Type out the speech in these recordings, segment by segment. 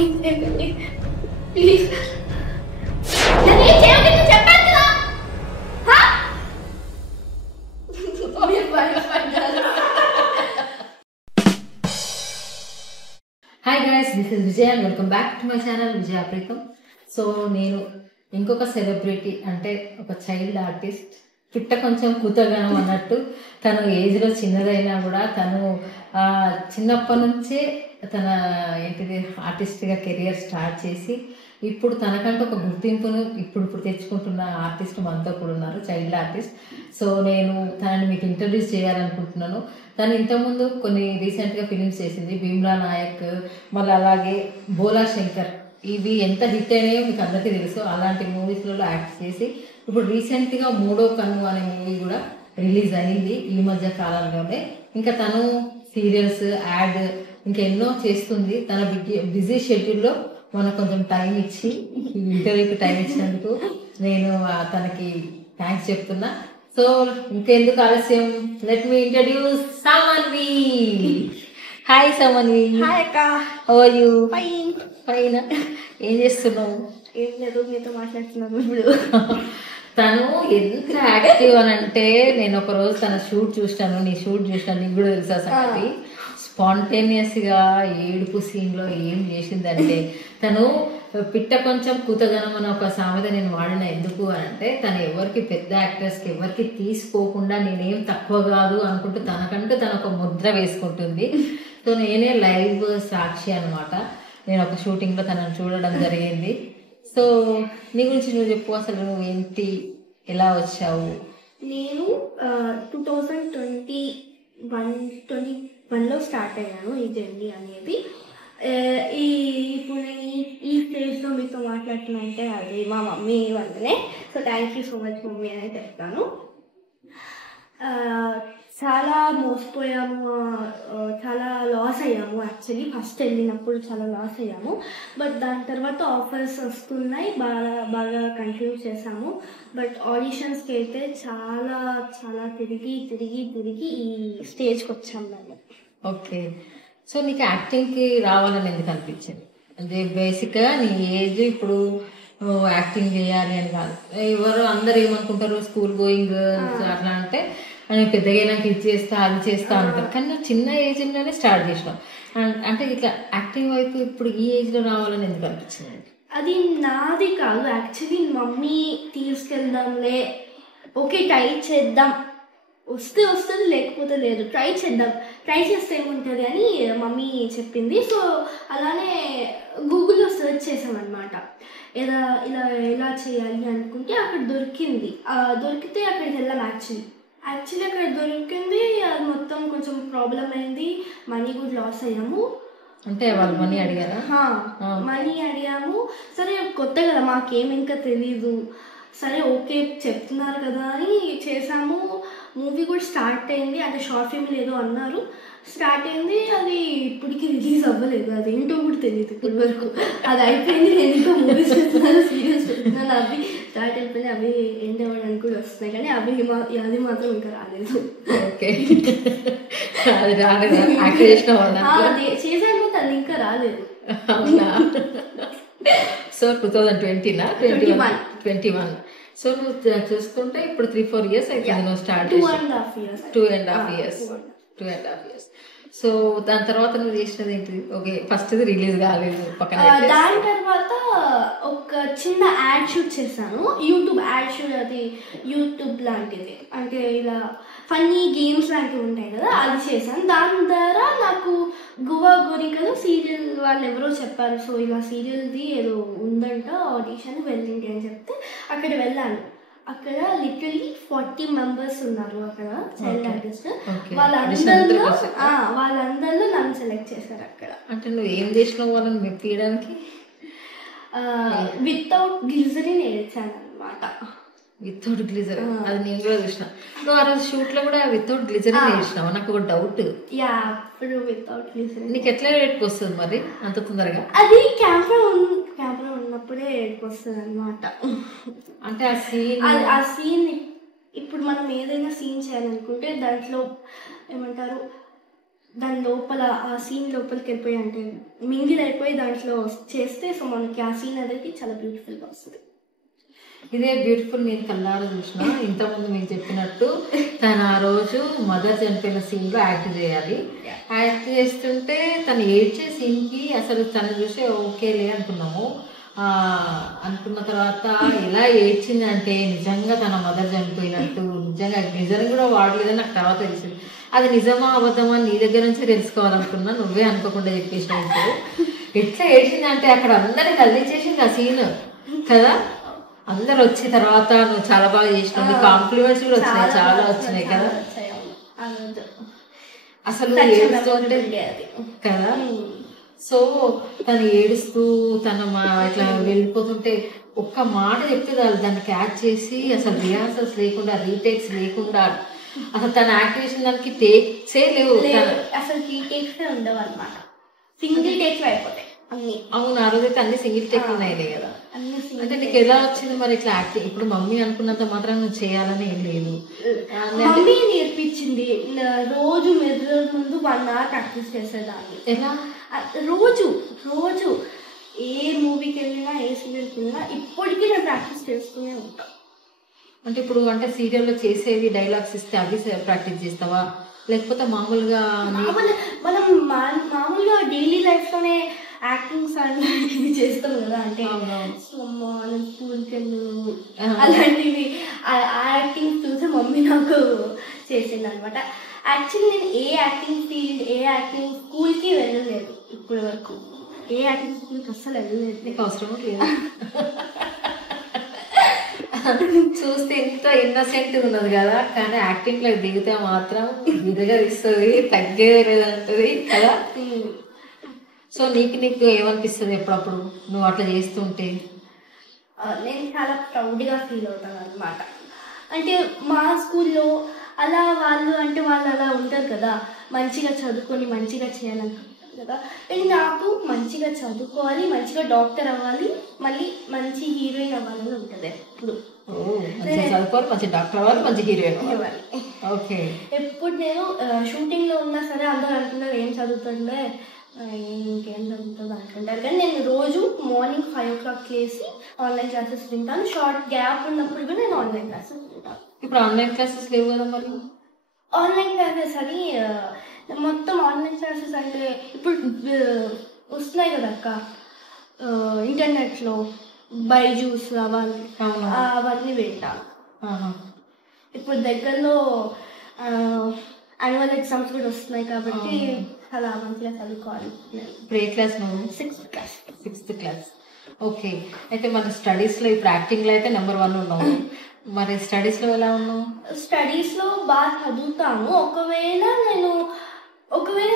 Please చెప్పాను కదా. Hi guys, this is Vijaya and welcome back to my channel Vijaya Preetham. So నేను ఇంకొక సెలబ్రిటీ అంటే ఒక చైల్డ్ ఆర్టిస్ట్, పిట్ట కొంచెం కూతగానం అన్నట్టు. తను ఏజ్లో చిన్నదైనా కూడా తను చిన్నప్పటి నుంచే తన ఆర్టిస్ట్గా కెరియర్ స్టార్ట్ చేసి ఇప్పుడు తనకంటూ ఒక గుర్తింపును ఇప్పుడు తెచ్చుకుంటున్న ఆర్టిస్ట్ మనతో కూడా ఉన్నారు, చైల్డ్ ఆర్టిస్ట్. సో నేను తనని మీకు ఇంట్రడ్యూస్ చేయాలనుకుంటున్నాను. తను ఇంతకుముందు కొన్ని రీసెంట్గా ఫిలిమ్స్ చేసింది, భీమ్లా నాయక్, మళ్ళీ అలాగే బోలా శంకర్. ఇవి ఎంత హిట్ అయినాయో మీకు అందరికీ తెలుసు. అలాంటి మూవీస్లలో యాక్ట్ చేసి ఇప్పుడు రీసెంట్గా మూడో కన్ను అనే మూవీ కూడా రిలీజ్ అయింది ఈ మధ్య కాలంలోనే. ఇంకా తను సీరియల్స్, యాడ్ ఇంకా ఎన్నో చేస్తుంది. తన బిజీ షెడ్యూల్లో మనకు కొంచెం టైం ఇచ్చి ఈ ఇంటర్వ్యూకి టైం ఇచ్చినందుకు నేను తనకి థ్యాంక్స్ చెప్తున్నా. సో ఇంకెందుకు ఆలస్యం, let me introduce Samanvi. Hi Samanvi. Hi అక్క. How are you? Fine. Fine. ఏం చేస్తున్నావు? ఏం లేదు, మీతో మాట్లాడుతున్నాను ఇప్పుడు. తను ఎంత యాక్టివ్ అని అంటే, నేను ఒక రోజు తన షూట్ చూసినాను, నీ షూట్ చూసినాను, నీకు కూడా తెలుసా సంగతి. స్పాంటేనియస్గా ఏడుపు సీన్లో ఏం చేసిందంటే, తను పిట్ట కొంచెం కూతగనం అని ఒక సామెత నేను వాడిన. ఎందుకు అని అంటే, తను ఎవరికి పెద్ద యాక్టర్స్కి ఎవరికి తీసుకోకుండా నేనేం తక్కువ కాదు అనుకుంటూ తనకంటూ తను ఒక ముద్ర వేసుకుంటుంది. సో నేనే లైవ్ సాక్షి అనమాట. నేను ఒక షూటింగ్లో తనను చూడడం జరిగింది. సో నీ గురించి నువ్వు చెప్పు, అసలు నువ్వు ఏంటి, ఎలా వచ్చావు? నేను 2021లో స్టార్ట్ అయ్యాను ఈ జర్నీ అనేది. ఇప్పుడు నేను ఈ స్టేజ్లో మీతో మాట్లాడుతున్నా అంటే అది మా మమ్మీ వల్లనే. So thank you so much mummy అని చెప్తాను. చాలా మోసపోయాము, చాలా లాస్ అయ్యాము. యాక్చువల్లీ ఫస్ట్ వెళ్ళినప్పుడు చాలా లాస్ అయ్యాము. బట్ దాని తర్వాత ఆఫర్స్ వస్తున్నాయి, బాగా కంటిన్యూ చేసాము. బట్ ఆడిషన్స్కి అయితే చాలా చాలా తిరిగి ఈ స్టేజ్కి వచ్చాము మేము. ఓకే. సో నీకు యాక్టింగ్కి రావాలని ఎందుకు అనిపించింది? అంటే బేసిక్గా నీ ఏజ్ ఇప్పుడు యాక్టింగ్ చేయాలి అని కాదు. ఎవరు అందరు ఏమనుకుంటారు, స్కూల్ గోయింగ్ అట్లా అంటే పెద్దగా నాకు ఇది చేస్తా అది చేస్తా అంటారు. కానీ నువ్వు చిన్న ఏజ్లోనే స్టార్ట్ చేసినావు. అంటే ఇట్లా యాక్టింగ్ వైపు ఇప్పుడు ఈ ఏజ్లో రావాలని ఎందుకు అనిపించింది? అది నాది కాదు యాక్చువల్లీ. మమ్మీ తీసుకెళ్దాంలే, ఓకే ట్రై చేద్దాం, వస్తే వస్తుంది లేకపోతే లేదు, ట్రై చేస్తే ఏముంటుంది అని మమ్మీ చెప్పింది. సో అలానే గూగుల్లో సెర్చ్ చేసామన్నమాట. ఇలా చేయాలి అనుకుంటే అక్కడ దొరికితే అక్కడికి వెళ్ళాం. యాక్చువల్లీ అక్కడ దొరికింది, అది మొత్తం కొంచెం ప్రాబ్లం అయింది, మనీ కూడా లాస్ అయ్యాము. అంటే వాళ్ళు మనీ అడిగారా? మనీ అడిగాము. సరే కొత్త కదా, మాకేం ఇంకా తెలీదు, సరే ఓకే చెప్తున్నారు కదా అని చేసాము. మూవీ కూడా స్టార్ట్ అయింది, అంటే షార్ట్ ఫిల్మ్ ఏదో అన్నారు, స్టార్ట్ అయింది. అది ఇప్పటికి రిలీజ్ అవ్వలేదు, అదేంటో కూడా తెలియదు ఇప్పటి వరకు. అది అయిపోయింది, నేను ఇంకా మూవీస్ చూస్తున్నాను, సీరియల్స్ చూస్తున్నాను, అవి స్టార్ట్ అయిపోయింది, అవి ఎండ్ అవ్వడానికి కూడా వస్తున్నాయి, కానీ అది మాత్రం ఇంకా రాలేదు. ఓకే, అది రాలేదు. చేసాను, అది ఇంకా రాలేదు. సో 2021. సో నువ్వు చూసుకుంటే ఇప్పుడు 3-4 years అయితే నువ్వు స్టార్ట్ 2.5 years. సో దాని తర్వాత నువ్వు చేసినది ఏంటి? ఓకే, ఫస్ట్ రిలీజ్ కాలేదు, పక్కన దాని తర్వాత ఒక చిన్న యాడ్ షూట్ చేశాను, యూట్యూబ్ యాడ్ షూట్. అది యూట్యూబ్ లాంటిది, అంటే ఇలా ఫన్నీ గేమ్స్ లాంటివి ఉంటాయి కదా, అది చేశాను. దాని ద్వారా నాకు గోవా గోరికలో సీరియల్ వాళ్ళు ఎవరో చెప్పారు, సో ఇలా సీరియల్ది ఏదో ఉందంట ఆడిషన్ వెళ్ళింది అని చెప్తే అక్కడ వెళ్ళాను. అక్కడ లిటరలీ 40 members ఉన్నారు అక్కడ చైల్డ్ ఆర్టిస్ట్. వాళ్ళందరిలో నన్ను సెలెక్ట్ చేశారు అక్కడ. అంటే నువ్వు ఏం చేసినావు వాళ్ళని మెప్పియడానికి? వితౌట్ గ్లిజరిన్ వేసాను అనమాట. వితౌట్ గ్లిజరిన్, అది నేను కూడా చూసిన. నువ్వు ఆ రోజు షూట్ లో కూడా వితౌట్ గ్లిజరిన్ వేసినావు. నాకు ఒక డౌట్, అప్పుడు వితౌట్ గ్లిజరిన్ నీకు ఎట్లా రేట్కి వస్తుంది మరి అంత తొందరగా? అది కెమెరా ఉన్నప్పుడే రేట్కి వస్తుంది అనమాట. అంటే ఆ సీన్ ఇప్పుడు మనం ఏదైనా సీన్ చేయాలనుకుంటే దాంట్లో ఏమంటారు, దాని లోపల ఆ సీన్ లోపలికి వెళ్ళిపోయి అంటే మింగిల్ అయిపోయి దాంట్లో చేస్తే సో మనకి ఆ సీన్ అనేది చాలా బ్యూటిఫుల్గా వస్తుంది. ఇదే బ్యూటిఫుల్ నేను కళ్ళారా చూసిన. ఇంతకుముందు మీకు చెప్పినట్టు తను ఆ రోజు మదర్ చనిపోయిన సీన్లో యాక్ట్ చేయాలి. యాక్ట్ చేస్తుంటే తను ఏడ్చే సీన్కి అసలు తను చూసి ఓకేలే అనుకున్నాము. అనుకున్న తర్వాత ఎలా ఏడ్చింది అంటే నిజంగా తన మదర్ చనిపోయినట్టు, నిజంగా కూడా వాడలేదని నాకు తర్వాత తెలిసింది. అది నిజమా అబద్ధమా నీ దగ్గర నుంచి తెలుసుకోవాలనుకున్నా, నువ్వే అనుకోకుండా చెప్పేసినట్టు. ఎట్లా ఏడ్చింది అంటే అక్కడ అందరినీ కదిలించేసింది ఆ సీన్ కదా. అందరు వచ్చిన తర్వాత నువ్వు చాలా బాగా చేసినావు, కాంప్లిమెంట్స్ కూడా వచ్చినాయి, చాలా వచ్చినాయి కదా. అసలు ఏడుస్తుంటే కదా. సో తను ఏడుస్తూ ఇట్లా వెళ్ళిపోతుంటే ఒక్క మాట చెప్తే దాన్ని క్యాచ్ చేసి అసలు రిహార్సల్స్ లేకుండా, రీటేక్స్ లేకుండా అసలు తన యాక్ట్ చేసిన దానికి టేక్సే లేవు, అసలు రీటేక్స్ ఉండవు అనమాట, సింగిల్ టేక్స్ అయిపోతాయి అన్ని. అవును, ఆ రోజైతే అన్ని సింగిల్ టేక్ ఉన్నాయి కదా. అంటే నీకు ఎలా వచ్చింది మరి ఇట్లా యాక్టింగ్? ఇప్పుడు మమ్మీ అనుకున్నంత మాత్రం నువ్వు చేయాలని ఏం లేదు, మమ్మీ నేర్పించింది. రోజు మిర్రర్ ముందు 1 hour ప్రాక్టీస్ చేసేదాన్ని. ఎలా? రోజు రోజు ఏ మూవీకి వెళ్ళినా, ఏ సీరియల్కి వెళ్ళినా ఇప్పటికీ నేను ప్రాక్టీస్ చేస్తూనే ఉంటాను. అంటే ఇప్పుడు అంటే సీరియల్లో చేసేవి డైలాగ్స్ ఇస్తే అవి ప్రాక్టీస్ చేస్తావా, లేకపోతే మామూలుగా మనం మామూలుగా డైలీ లైఫ్లోనే యాక్టింగ్స్ అలాంటివి చేస్తాం కదా. అంటే స్కూల్కి వెళ్ళు అలాంటివి ఆ యాక్టింగ్ చూసి మమ్మీ నాకు చేసింది అనమాట. యాక్చువల్లీ నేను ఏ యాక్టింగ్ ఫీల్డ్, ఏ యాక్టింగ్ స్కూల్కి వెళ్ళలేదు ఇప్పటి వరకు. ఏ యాక్టింగ్ స్కూల్కి అస్సలు వెళ్ళలేదు. నీకు అవసరం లేదు. చూస్తే ఇంత ఇన్నోసెంట్ ఉన్నది కదా, కానీ యాక్టింగ్లో దిగితే మాత్రం విధగా ఇస్తుంది, తగ్గేది అంటుంది కదా. సో నీకు ఏమనిపిస్తుంది ఎప్పుడప్పుడు నువ్వు అట్లా చేస్తుంటే? నేను చాలా ప్రౌడ్గా ఫీల్ అవుతాను అనమాట. అంటే మా స్కూల్లో అలా వాళ్ళు అలా ఉంటారు కదా, మంచిగా చదువుకొని మంచిగా చేయాలనుకుంటారు కదా. కానీ నాకు మంచిగా చదువుకోవాలి, మంచిగా డాక్టర్ అవ్వాలి, మళ్ళీ మంచి హీరోయిన్ అవ్వాలని ఉంటుంది ఎప్పుడు. చదువుకోవాలి, మంచి డాక్టర్ అవ్వాలి, మంచి హీరోయిన్ అవ్వాలి. ఓకే. ఎప్పుడు నేను షూటింగ్లో ఉన్నా సరే అందరూ అంటున్నారు ఏం చదువుతుండే, ఇంకేం చదువుతుంది అనుకుంటారు. కానీ నేను రోజు మార్నింగ్ 5 o'clock లేసి ఆన్లైన్ క్లాసెస్ వింటాను. షార్ట్ గ్యాప్ ఉన్నప్పుడు కూడా నేను ఆన్లైన్ క్లాసెస్ వింటాను. ఇప్పుడు ఆన్లైన్ క్లాసెస్ లేవు కదా మరి? ఆన్లైన్ క్లాసెస్ అని మొత్తం ఆన్లైన్ క్లాసెస్ అంటే ఇప్పుడు వస్తున్నాయి కదా అక్క, ఇంటర్నెట్లో బైజూస్ అవన్నీ వింటాను. ఇప్పుడు దగ్గరలో యాన్యువల్ ఎగ్జామ్స్ కూడా వస్తున్నాయి కాబట్టి అలా మంచిగా చదువుకోవాలి. ఇప్పుడు ఏ క్లాస్ నువ్వు? 6th class. 6th class. Okay. అయితే మన స్టడీస్లో ఇప్పుడు యాక్టింగ్లో అయితే నెంబర్ 1 ఉన్నావు, మరి స్టడీస్లో ఎలా ఉన్నావు? స్టడీస్లో బాగా చదువుతాను. ఒకవేళ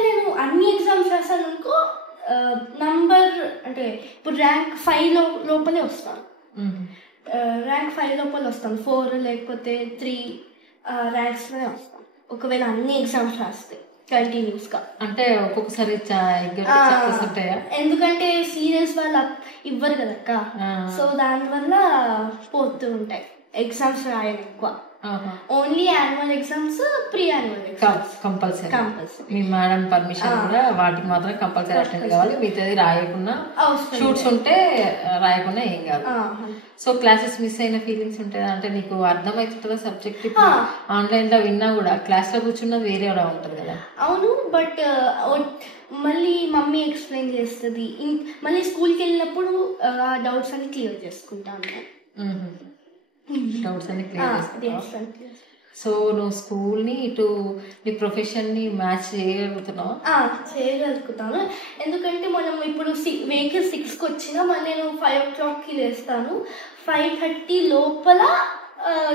నేను అన్ని ఎగ్జామ్స్ రాసాను అనుకో, నంబర్ అంటే ఇప్పుడు ర్యాంక్ 5 లోపలే వస్తాను. ర్యాంక్ 5 లోపల వస్తాను, 4 లేకపోతే 3 ర్యాంక్స్లోనే వస్తాను ఒకవేళ అన్ని ఎగ్జామ్స్ రాస్తే కంటిన్యూస్గా. అంటే ఒక్కొక్కసారి ఎందుకంటే సీరియల్స్ వాళ్ళు ఇవ్వరు కదక్క, సో దానివల్ల పోతూ ఉంటాయి ఎగ్జామ్స్ రాయడం ఎక్కువ. Only annual exams, pre annual exams compulsory. మీ మేడం పర్మిషన్ కూడా వాటికి మాత్రం కంపల్సరీ అటెండ్ కావాలి, మిగతాది రాయకుండా షూట్స్ ఉంటే రాయకుండా ఏం కాదు. సో క్లాసెస్ మిస్ అయిన ఫీలింగ్స్ ఉంటాయి అంటే నీకు అర్థమవుతుందా సబ్జెక్ట్? ఆన్లైన్ లో విన్నా కూడా క్లాస్ లో కూర్చున్నది వేరే ఉంటుంది కదా. అవును, బట్ మళ్ళీ మమ్మీ ఎక్స్ప్లెయిన్ చేస్తుంది. మళ్ళీ స్కూల్కి వెళ్ళినప్పుడు ఆ డౌట్స్ అన్ని క్లియర్ చేసుకుంటాను. డౌట్స్ అన్ని క్లియర్ చేసుకుంటావు. సో నువ్వు స్కూల్ని ఇటు నీ ప్రొఫెషన్ని మ్యాచ్ చేయగలుగుతున్నావు? చేయగలుగుతాను. ఎందుకంటే మనం ఇప్పుడు వెహికల్ 6కి వచ్చినా నేను 5 o'clockకి లేస్తాను. 5:30 లోపల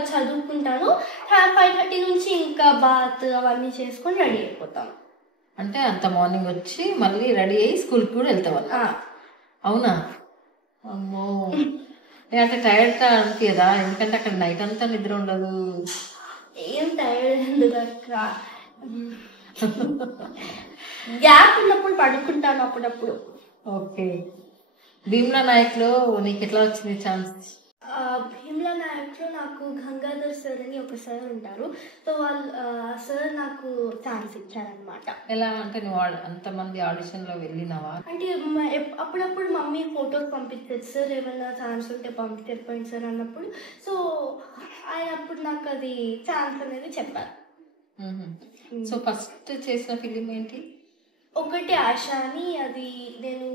చదువుకుంటాను. 5:30 నుంచి ఇంకా బాత్ అవన్నీ చేసుకొని రెడీ అయిపోతాను. అంటే అంత మార్నింగ్ వచ్చి మళ్ళీ రెడీ అయ్యి స్కూల్కి కూడా వెళ్తావు? అవునా? అమ్మో, అంటే టైర్డ్ అనిపించదా? ఎందుకంటే అక్కడ నైట్ అంతా నిద్ర ఉండదు. ఏం టైర్డ్ ఎందుకు, గ్యాప్ ఉన్నప్పుడు పడుకుంటాను అప్పుడప్పుడు. ఓకే. భీమ్లా నాయక్లో నీకు ఎట్లా వచ్చింది ఛాన్స్? భీమ్లా నాయక్లో నాకు గంగాధర్ సార్ అని ఒక సార్ ఉంటారు. సో వాళ్ళు సార్ నాకు ఛాన్స్ ఇచ్చారనమాట. ఎలా అంటే నువ్వు అంతమంది ఆడిషన్లో వెళ్ళినావా? అంటే అప్పుడప్పుడు మమ్మీ ఫొటోస్ పంపించేది, సార్ ఏమైనా ఛాన్స్ ఉంటే పంపించండి సార్ అన్నప్పుడు. సో ఆయన అప్పుడు నాకు అది ఛాన్స్ అనేది చెప్పారు. సో ఫస్ట్ చేసిన ఫిలిం ఏంటి? ఒకటి ఆశ అని. అది నేను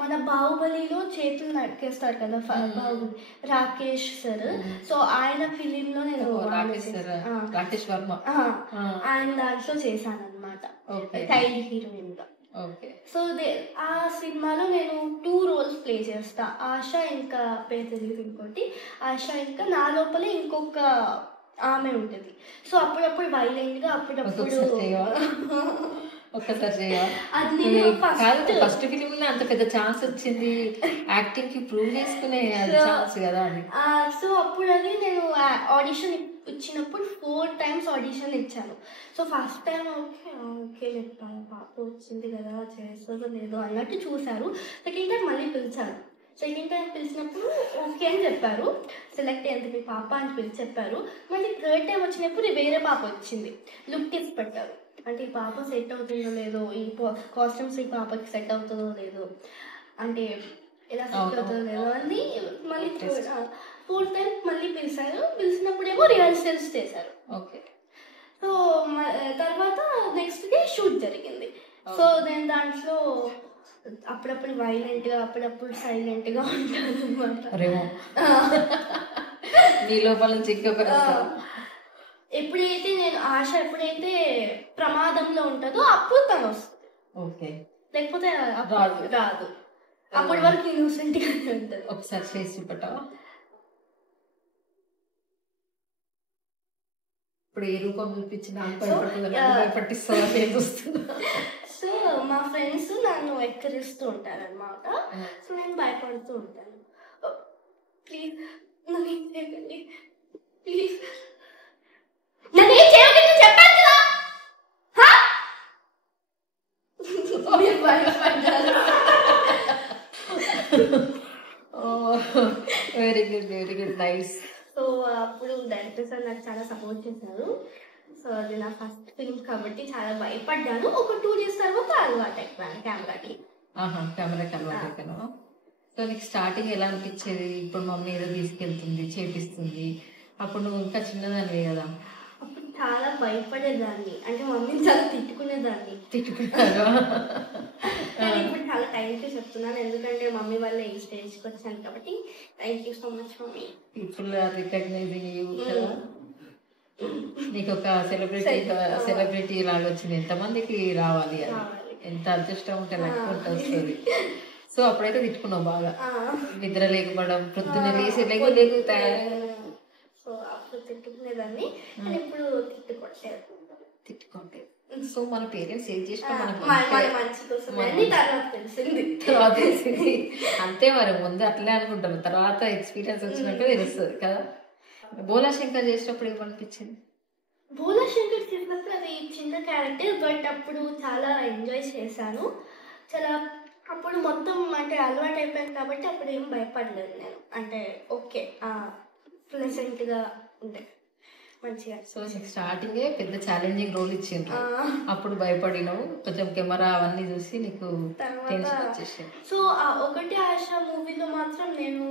మన బాహుబలిలో చేతులు నరికేస్తారు కదా బాహుబలి రాకేష్ సార్. సో ఆయన ఫిలింలో నేను రాకేష్ వర్మ ఆయన దాంట్లో చేశాను అనమాట, చైల్డ్ హీరోయిన్ గా. సో ఆ సినిమాలో నేను 2 రోల్స్ ప్లే చేస్తా. ఆశ ఇంకా పేరు తెలియదు ఇంకోటి, ఆశ ఇంకా నా లోపలే ఇంకొక ఆమె ఉంటుంది. సో అప్పుడప్పుడు వైలెంట్ గా, అప్పుడప్పుడు ఒక్కసారి ఫస్ట్ ఫిలిం లో అంత పెద్ద ఛాన్స్ వచ్చింది, యాక్టింగ్ కి ప్రూవ్ చేసుకునే ఛాన్స్ కదా అని. సో అప్పుడు అది నేను ఆడిషన్ ఇచ్చినప్పుడు 4 times ఆడిషన్ ఇచ్చాను. సో ఫస్ట్ టైం ఓకే చెప్పాను, పాప వచ్చింది కదా చేస్తుందో లేదో అన్నట్టు చూశారు. సెకండ్ టైం మళ్ళీ పిలిచారు. సెకండ్ టైం పిలిచినప్పుడు ఓకే అని చెప్పారు, సెలెక్ట్ అయ్యింది మీ పాప అని చెప్పారు. మళ్ళీ థర్డ్ టైం వచ్చినప్పుడు వేరే పాప వచ్చింది, లుక్ టెస్ట్ పెట్టారు. అంటే ఈ పాప సెట్ అవుతుందో లేదో, ఈ కాస్ట్యూమ్స్ ఈ పాపకి సెట్ అవుతుందో లేదో, అంటే ఎలా సెట్ అవుతుందో లేదో అని మళ్ళీ 4th టైం మళ్ళీ పిలిచారు. పిలిచినప్పుడేమో రిహర్సల్స్ చేశారు. సో తర్వాత నెక్స్ట్ డే షూట్ జరిగింది. సో నేను దాంట్లో అప్పుడప్పుడు వైలెంట్ గా, అప్పుడప్పుడు సైలెంట్ గా ఉంటాను అనమాట. ఎప్పుడైతే నేను ఆశ ఎప్పుడైతే ప్రమాదంలో ఉంటుందో అప్పుడు తను వస్తుంది, లేకపోతే రాదు. అప్పటి వరకు ఇన్నోసెంట్ గా ఉంటుంది. ఒకసారి చేసి చూపెట్టావా? ఇప్పుడు ఏ రూపం చూపించినా సో మా ఫ్రెండ్స్ నన్ను ఎక్కరిస్తూ ఉంటారనమాట. సో నేను భయపడుతూ ఉంటాను, ప్లీజ్ నన్ను ఏం చేయకండి, ప్లీజ్ నన్ను ఏం చేయకండి చెప్పాను కదా. Very good, very good, nice. So అప్పుడు డైరెక్టర్ సార్ నాకు చాలా సపోర్ట్ చేశారు. సో అది నా ఫస్ట్ ఫిల్మ్ కాబట్టి చాలా భయపడ్డాను. ఒక 2 days తర్వాత అలవాటు అయిపోయాను కెమెరాకి. కెమెరాకి అలవాటు అయిపోయాను. సో నీకు స్టార్టింగ్ ఎలా అనిపించేది? ఇప్పుడు మమ్మీ ఏదో తీసుకెళ్తుంది, చేపిస్తుంది, అప్పుడు నువ్వు ఇంకా చిన్నదానివే కదా. అప్పుడు చాలా భయపడేదాన్ని, అంటే మమ్మీని చాలా తిట్టుకునేదాన్ని. కానీ ఇప్పుడు చాలా థ్యాంక్ యూ చెప్తున్నాను, ఎందుకంటే మమ్మీ వల్ల ఈ స్టేజ్కి వచ్చాను కాబట్టి. Thank you so much mummy. People are recognising you కదా. నీకు ఒక సెలబ్రిటీ లాగా వచ్చింది, ఎంతమందికి రావాలి అని, ఎంత అదృష్టం ఉంటే లెక్కుంటే వస్తుంది. సో అప్పుడైతే తిట్టుకున్నావు బాగా, నిద్ర లేకపోవడం, ప్రొద్దున లేసి లేగు సో అప్పుడు తిట్టుకునేదాన్ని, ఇప్పుడు తిట్టుకోవట్లేదు. సో మన పేరెంట్స్ ఏం చేసినా తర్వాత తెలిసింది అంతే. మరి ముందు అట్లే అనుకుంటారు, తర్వాత ఎక్స్పీరియన్స్ వచ్చినాక తెలుస్తుంది కదా. బోలా శంకర్ చేసినప్పుడు ఏమనిపించింది? బోలా శంకర్ చేసినప్పుడు అది చిన్న క్యారెక్టర్, బట్ అప్పుడు చాలా ఎంజాయ్ చేశాను. చాలా అప్పుడు మొత్తం అంటే అలవాటు అయిపోయాను కాబట్టి అప్పుడు ఏం భయపడలేదు నేను, అంటే ఓకే ప్లెజెంట్గా ఉండే మంచిగా. సో స్టార్టింగే పెద్ద ఛాలెంజింగ్ రోల్ ఇచ్చిండ్రు, అప్పుడు భయపడినావు, కొంచెం కెమెరా అవన్నీ చూసి నీకు టెన్షన్ వచ్చేసింది. సో ఒకటి ఆశ మూవీలో మాత్రం నేను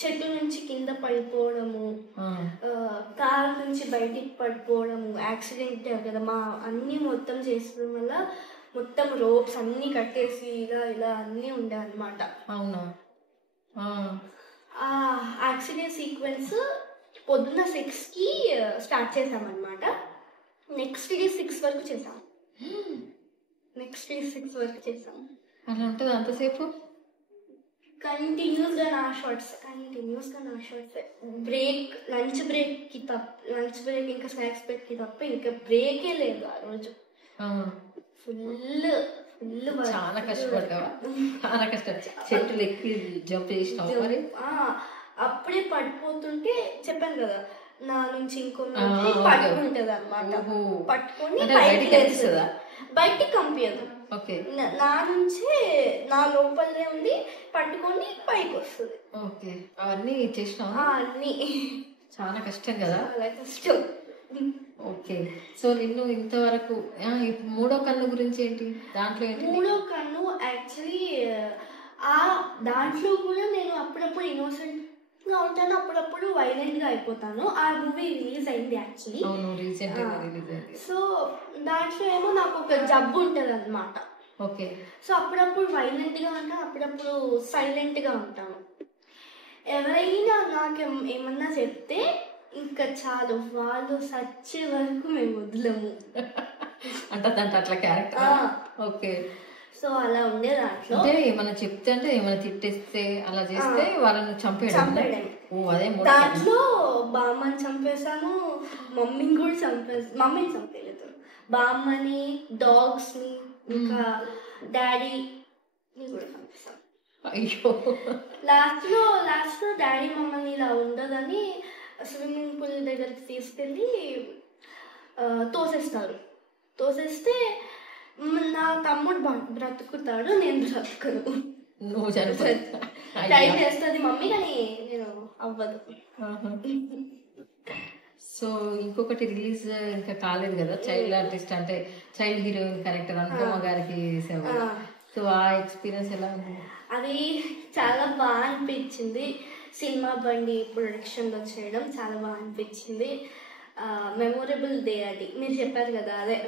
చెట్టు నుంచి కింద పడిపోవడము, కార్ నుంచి బయటికి పడిపోవడము, యాక్సిడెంట్ కదా మా అన్నీ మొత్తం చేసడం వల్ల మొత్తం రోప్స్ అన్నీ కట్టేసి ఇలా అన్నీ ఉండే అనమాట. అవునా? యాక్సిడెంట్ సీక్వెన్స్ పొద్దున్న 6కి స్టార్ట్ చేసామన్నమాట. నెక్స్ట్ డే 6 వరకు చేసాం. అలా ఉంటుంది అంతసేపు కంటిన్యూస్గా నా షార్ట్స్. బ్రేక్, లంచ్ బ్రేక్ ఇంకా స్నాక్స్ బ్రేక్కి తప్ప ఇంకా బ్రేకే లేదు ఆ రోజు. ఫుల్ చాలా కష్టపడ్డావా? చాలా కష్టం. చెట్లు ఎక్కి జంప్ చేసినావు మరి? అప్పుడే పడిపోతుంటే చెప్పాను కదా, నా నుంచి ఇంకో పట్టుకుంటది అనమాట. పట్టుకొని బయటికి కంపించదు. ఓకే. నా నుంచే నా లోపలనే ఉండి పట్టుకొని పైకి వస్తుంది. ఓకే, అవన్నీ చేసినావా? అన్నీ చాలా కష్టం కదా. చాలా కష్టం. ఓకే. సో నిన్ను ఇంతవరకు ఇప్పుడు మూడో కన్ను గురించి ఏంటి? దాంట్లో ఏంటి? మూడో కన్ను యాక్చువల్లీ దాంట్లో కూడా నేను అప్పుడప్పుడు ఇన్నోసెంట్ గా ఉంటాను, అప్పుడప్పుడు వైలెంట్ గా అయిపోతాను. ఆ మూవీ రిలీజ్ అయింది యాక్చువల్లీ. అవును, రీసెంట్ గా రిలీజ్ అయింది. సో దాంట్లో ఏమో నాకు ఒక జబ్బు ఉంటుంది అనమాట. ఓకే. సో అప్పుడప్పుడు వైలెంట్ గా ఉంటాను, అప్పుడప్పుడు సైలెంట్ గా ఉంటాను. ఎవరైనా నాకు ఏమన్నా చెప్తే ఇంకా చాలు, వాళ్ళు సచ్చే వరకు మేము వదలము. అంటే దాంట్లో అట్లా క్యారెక్టర్. ఓకే. సో అలా ఉండే దాంట్లో అంటే ఏమైనా చెప్తే, అంటే ఏమైనా తిట్టేస్తే అలా చేస్తే వాళ్ళని చంపేయడం. అదే దాంట్లో బామ్మని చంపేశాను, మమ్మీని కూడా మమ్మీని చంపేయలేదు, బామ్మని, డాగ్స్ ని, ఇంకా డాడీని కూడా చంపేశాను. అయ్యో. లాస్ట్ లో డాడీ మమ్మల్ని ఇలా ఉండదని స్విమ్మింగ్ పూల్ దగ్గరికి తీసుకెళ్ళి తోసేస్తే నా తమ్ముడు బ్రతుకుతాడు, నేను బ్రతుకును. నువ్వు ట్రై చేస్తుంది మమ్మీ, కానీ నేను అవ్వదు. సో ఇంకొకటి రిలీజ్ ఇంకా కాలేదు కదా, చైల్డ్ ఆర్టిస్ట్ అంటే చైల్డ్ హీరోయిన్ క్యారెక్టర్ అనుపమ గారికి చేసావు. సో ఆ ఎక్స్పీరియన్స్ ఎలా ఉంది? అది చాలా బాగా అనిపించింది. సినిమా బండి ప్రొడక్షన్లో చేయడం చాలా బాగా అనిపించింది. మెమొరబుల్ డే అది. మీరు చెప్పారు కదా, అదే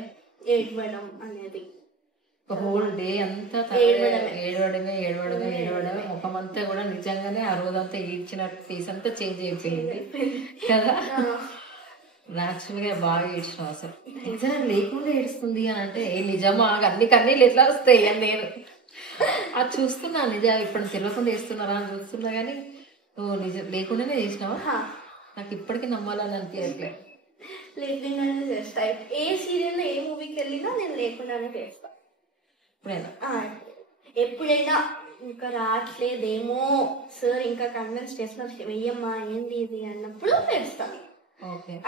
ఏడవడం అనేది. హోల్ డే అంతా ఏడవడమే ముఖమంతా కూడా నిజంగానే ఆ రోజంతా ఏడ్చిన ఫేస్ అంతా చేంజ్ అయిపోయింది కదా. యాక్చువల్గా బాగా ఏడ్చినావు. అసలు నిజంగా లేకుండా ఏడుస్తుంది అని అంటే నిజమా? అన్ని కన్నీళ్ళు ఎట్లా వస్తాయి అని నేను అది చూస్తున్నా. నిజం ఇప్పుడు తెలియకుండా వేస్తున్నారా అని చూస్తున్నా, కానీ నువ్వు నిజం లేకుండానే చేసినావా? నాకు ఇప్పటికీ నమ్మాలని అనిపించట్లేదు. లేకుండానే చేస్తా. ఏ సీరియల్లో ఏ మూవీకి వెళ్ళినా నేను లేకుండానే చేస్తా. ఎప్పుడైనా ఇంకా రావట్లేదేమో సార్, ఇంకా కన్విన్స్ చేస్తున్నారు వెయ్యమ్మా ఏంది ఇది అన్నప్పుడు వేస్తాను.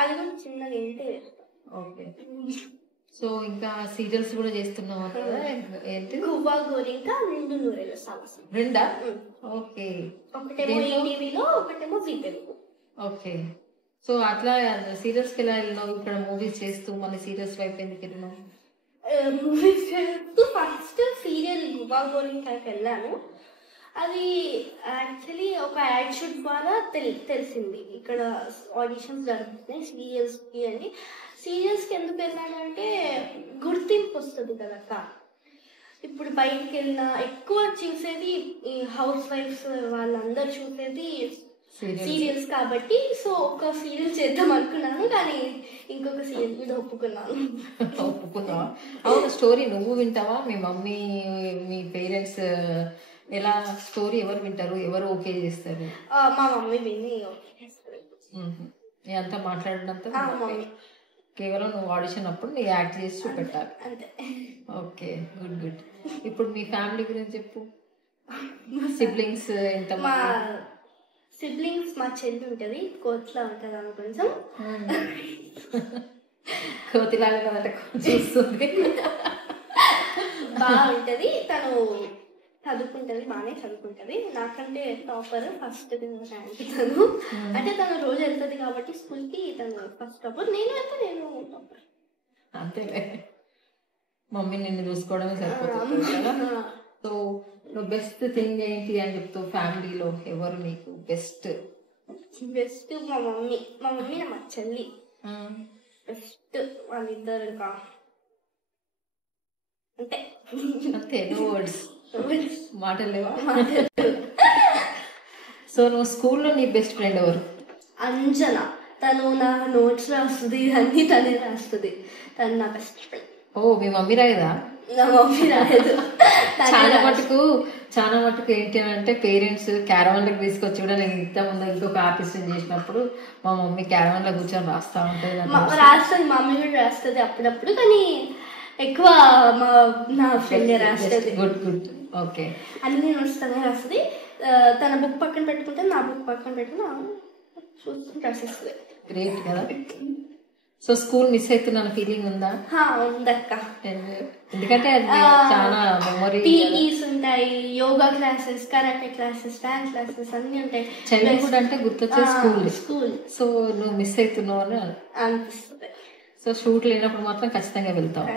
అది కూడా చిన్నగా ఏంటి వేస్తాను. ఓకే. సో ఇంకా సీరియల్స్ కూడా చేస్తున్నావు కదా, ఏంటి? గువ్వా గోరింకా, నిండు నూరేళ్ళు సాహసం. రెండా? ఓకే. ఒకటేమో ఈటీవీలో, ఒకటేమో జీ తెలుగు. ఓకే. సో అట్లా సీరియల్స్కి ఎలా వెళ్ళినావు? ఇక్కడ మూవీస్ చేస్తూ మళ్ళీ సీరియల్స్ వైపు ఎందుకు వెళ్ళినావు? మూవీస్ చేస్తూ ఫస్ట్ సీరియల్ గువ్వా గోరింకాకి వెళ్ళాను. అది యాక్చువల్లీ ఒక యాడ్ షూట్ ద్వారా తెలిసింది ఇక్కడ ఆడిషన్స్ జరుగుతున్నాయి సీరియల్స్కి అని. సీరియల్స్కి ఎందుకు వెళ్ళానంటే గుర్తింపు వస్తుంది కదా. ఇప్పుడు బయటికి వెళ్ళినా ఎక్కువ చూసేది ఈ హౌస్ వైఫ్స్ వాళ్ళందరూ చూసేది సీరియల్స్ కాబట్టి, సో ఒక సీరియల్ చేద్దాం అనుకున్నాను, కానీ ఇంకొక సీరియల్ మీద ఒప్పుకున్నాను. ఒప్పుకున్నావా? అవును. స్టోరీ నువ్వు వింటావా? మీ మమ్మీ, మీ పేరెంట్స్ ఎలా స్టోరీ ఎవరు వింటారు, ఎవరు ఓకే చేస్తారు? మా మమ్మీ విని ఓకే చేస్తారు. అంతా మాట్లాడినంత కేవలం నువ్వు ఆడిషన్ అప్పుడు నీ యాక్ట్ చేసి చూపెట్టాలి అంతే. Okay, good good. ఇప్పుడు మీ ఫ్యామిలీ గురించి చెప్పు. సిబ్లింగ్స్ ఎంత? మా సిబ్లింగ్స్, మా చెల్లి ఉంటుంది, కోతిలా ఉంటుంది ఆమె కొంచెం. కోతిలాగా కదంటే చూస్తుంది. బాగుంటుంది. తను చదువుకుంటుంది, బాగానే చదువుకుంటుంది. నాకంటే టాపర్, ఫస్ట్ ర్యాంక్ తను. అంటే తను రోజు వెళ్తుంది కాబట్టి స్కూల్కి, తను ఫస్ట్ టాపర్. నేను వెళ్తే నేను టాపర్. అంతేలే, మమ్మీ నిన్ను చూసుకోవడమే సరిపోతుంది కదా. సో నువ్వు బెస్ట్ థింగ్ ఏంటి అని చెప్తావు? ఫ్యామిలీలో ఎవరు నీకు బెస్ట్? మా మమ్మీ. మా చెల్లి బెస్ట్. వాళ్ళిద్దరు అంతే అంతే. నో వర్డ్స్, మాటలు లేవా? సో నువ్వు స్కూల్లో నీ బెస్ట్ ఫ్రెండ్ ఎవరు? అంజనా. తను నా నోట్స్ రాస్తుంది, అన్ని తనే రాస్తుంది. తను నా బెస్ట్ ఫ్రెండ్. ఓ, మీ మమ్మీ రాయదా? నా మమ్మీ రాయదు. చాలా మటుకు ఏంటి అని అంటే పేరెంట్స్ క్యారవన్లకు తీసుకొచ్చి కూడా, నేను ఇంతకుముందు ఇంకొక ఆర్టిస్ట్ చేసినప్పుడు మా మమ్మీ క్యారవన్లో కూర్చొని రాస్తా ఉంటుంది. రాస్తుంది, మమ్మీ కూడా రాస్తుంది అప్పుడప్పుడు, కానీ ఎక్కువ నా ఫ్రెండ్ రాస్తుంది. Good good. ఓకే. అన్ని నోట్స్ తనే రాస్తుంది. తన బుక్ పక్కన పెట్టుకుంటే నా బుక్ పక్కన పెట్టుకుని చూసుకుని రాసేస్తుంది. గ్రేట్ కదా. సో స్కూల్ మిస్ అవుతున్న ఫీలింగ్ ఉందా? ఉందక్క. ఎందుకంటే అది చాలా మెమొరీ. పీఈస్ ఉంటాయి, yoga classes, karate classes, dance classes అన్ని ఉంటాయి. చైల్డ్హుడ్ అంటే గుర్తొచ్చే స్కూల్. సో నువ్వు మిస్ అవుతున్నావు అని అనిపిస్తుంది. సో షూట్ లేనప్పుడు మాత్రం ఖచ్చితంగా వెళ్తావు.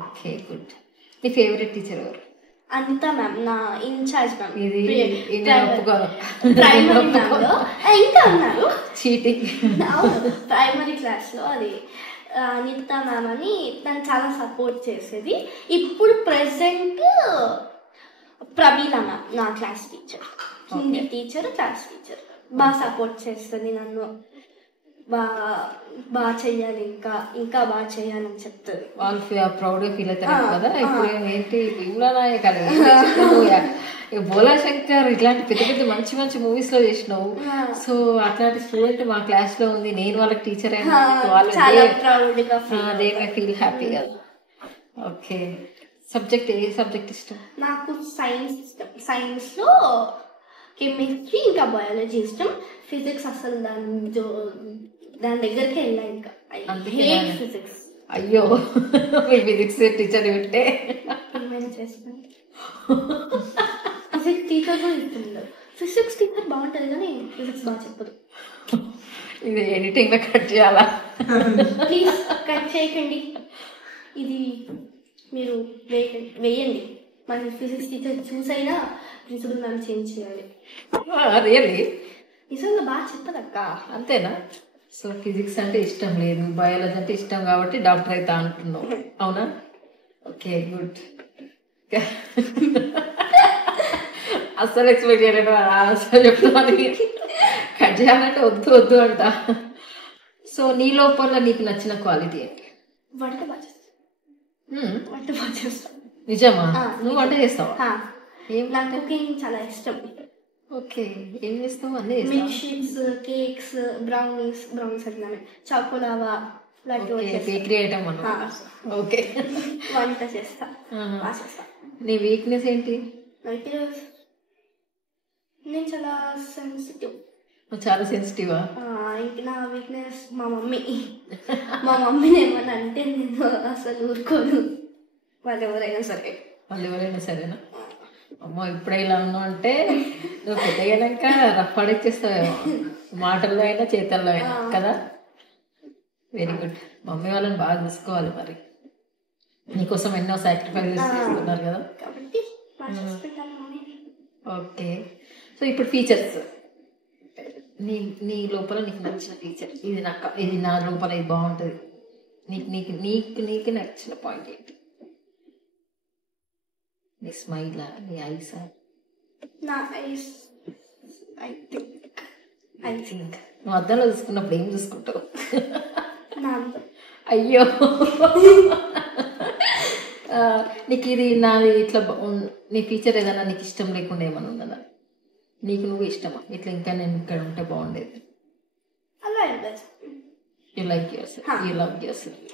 Okay, good. నీ ఫేవరెట్ టీచర్ ఎవరు? అనిత మ్యామ్, నా ఇన్ఛార్జ్ మ్యామ్. ప్రైమరీ మ్యామ్ లో ఇంకా ఉన్నారు చీటింగ్. ప్రైమరీ క్లాస్ లో అది అనిత మ్యామ్ అని తను చాలా సపోర్ట్ చేసేది. ఇప్పుడు ప్రెసెంట్ ప్రవీణ మ్యామ్, నా class teacher, Hindi teacher, class teacher. బాగా సపోర్ట్ చేస్తుంది నన్ను. బాగా చెయ్యాలి, ఇంకా బాగా చెయ్యాలని చెప్తుంది. వాళ్ళు ప్రౌడ్ గా ఫీల్ అవుతారు కదా. ఇప్పుడు ఏంటి బోలా శంకర్ ఇట్లాంటి పెద్ద పెద్ద మంచి మంచి మూవీస్ లో చేసినావు. సో అట్లాంటి స్టూడెంట్ మా క్లాస్ లో ఉంది, నేను వాళ్ళకి టీచర్ అయినా దే మే ఫీల్ హ్యాపీ కదా. ఓకే, సబ్జెక్ట్ ఏ సబ్జెక్ట్ ఇష్టం? నాకు సైన్స్ ఇష్టం. సైన్స్ లో కెమిస్ట్రీ ఇంకా బయాలజీ ఇష్టం. ఫిజిక్స్ అసలు దాని దగ్గరికి వెళ్ళా ఇంకా. ఫిజిక్స్ అయ్యో, మీ ఫిజిక్స్ టీచర్ ఉంటే ఏమైనా చేస్తాను. ఫిజిక్స్ టీచర్ కూడా ఇస్తుండదు. ఫిజిక్స్ టీచర్ బాగుంటుంది కానీ ఫిజిక్స్ బాగా చెప్పదు. ఇది ఎడిటింగ్ లో కట్ చేయాలా? ప్లీజ్ కట్ చేయకండి, ఇది మీరు వేయండి. మన ఫిజిక్స్ టీచర్ చూసైనా ప్రిన్సిపల్ మ్యామ్ చేంజ్ చేయాలి. రియల్లీ నిజంగా బాగా చెప్పదక్క. అంతేనా? సో ఫిజిక్స్ అంటే ఇష్టం లేదు, బయాలజీ అంటే ఇష్టం కాబట్టి డాక్టర్ అయితే అంటున్నావు, అవునా? Okay, good. అస్సలు ఎక్స్పెక్ట్ చేయలేదు అసలు చెప్తామని. కట్ చేయాలంటే వద్దు అంట. సో నీ లోపల నీకు నచ్చిన క్వాలిటీ ఏంటి? వంట బాగా చేస్తాను. నిజమా? నువ్వు వంట చేస్తావా? నాకు కుకింగ్ చాలా ఇష్టం. ఓకే, ఏం చేస్తావు? అన్నీ మిల్క్ షేక్స్, కేక్స్, బ్రౌనీస్ అన్నాను, చాకోలావా, బేకరీ ఐటమ్ అన్న. ఓకే, వంట చేస్తా. నీ వీక్నెస్ ఏంటి? నేను చాలా సెన్సిటివ్. చాలా సెన్సిటివా? నా వీక్నెస్ మా మమ్మీని ఏమన్నా అంటే నేను అసలు ఊరుకోను. వాళ్ళు ఎవరైనా సరేనా? అమ్మో, ఇప్పుడే ఇలా ఉన్నావు అంటే నువ్వు పెద్దగైనాక రఫ్ ఆడిచ్చేస్తావేమో, మాటల్లో అయినా చేతల్లో అయినా కదా. Very good. మమ్మీ వాళ్ళని బాగా చూసుకోవాలి మరి. నీకోసం ఎన్నో సాక్రిఫైసెస్ చేస్తున్నారు కదా. ఓకే, సో ఇప్పుడు ఫీచర్స్, నీ లోపల నీకు నచ్చిన ఫీచర్, ఇది నా లోపల ఇది బాగుంటుంది, నీకు నచ్చిన పాయింట్ ఏంటి? నీ స్మైలా, నీ ఐసా? నా ఐస్ ఐ థింక్ నువ్వు అద్దంలో చూసుకున్నప్పుడు ఏం చూసుకుంటావు? అయ్యో, నీకు ఇది నాది ఇట్లా నీ ఫీచర్ ఏదైనా నీకు ఇష్టం లేకుండా ఏమన్నా ఉన్నదా? నీకు నువ్వు ఇష్టమా ఇట్లా ఇంకా నేను ఇక్కడ ఉంటే బాగుండేది? You like your self, you love your self.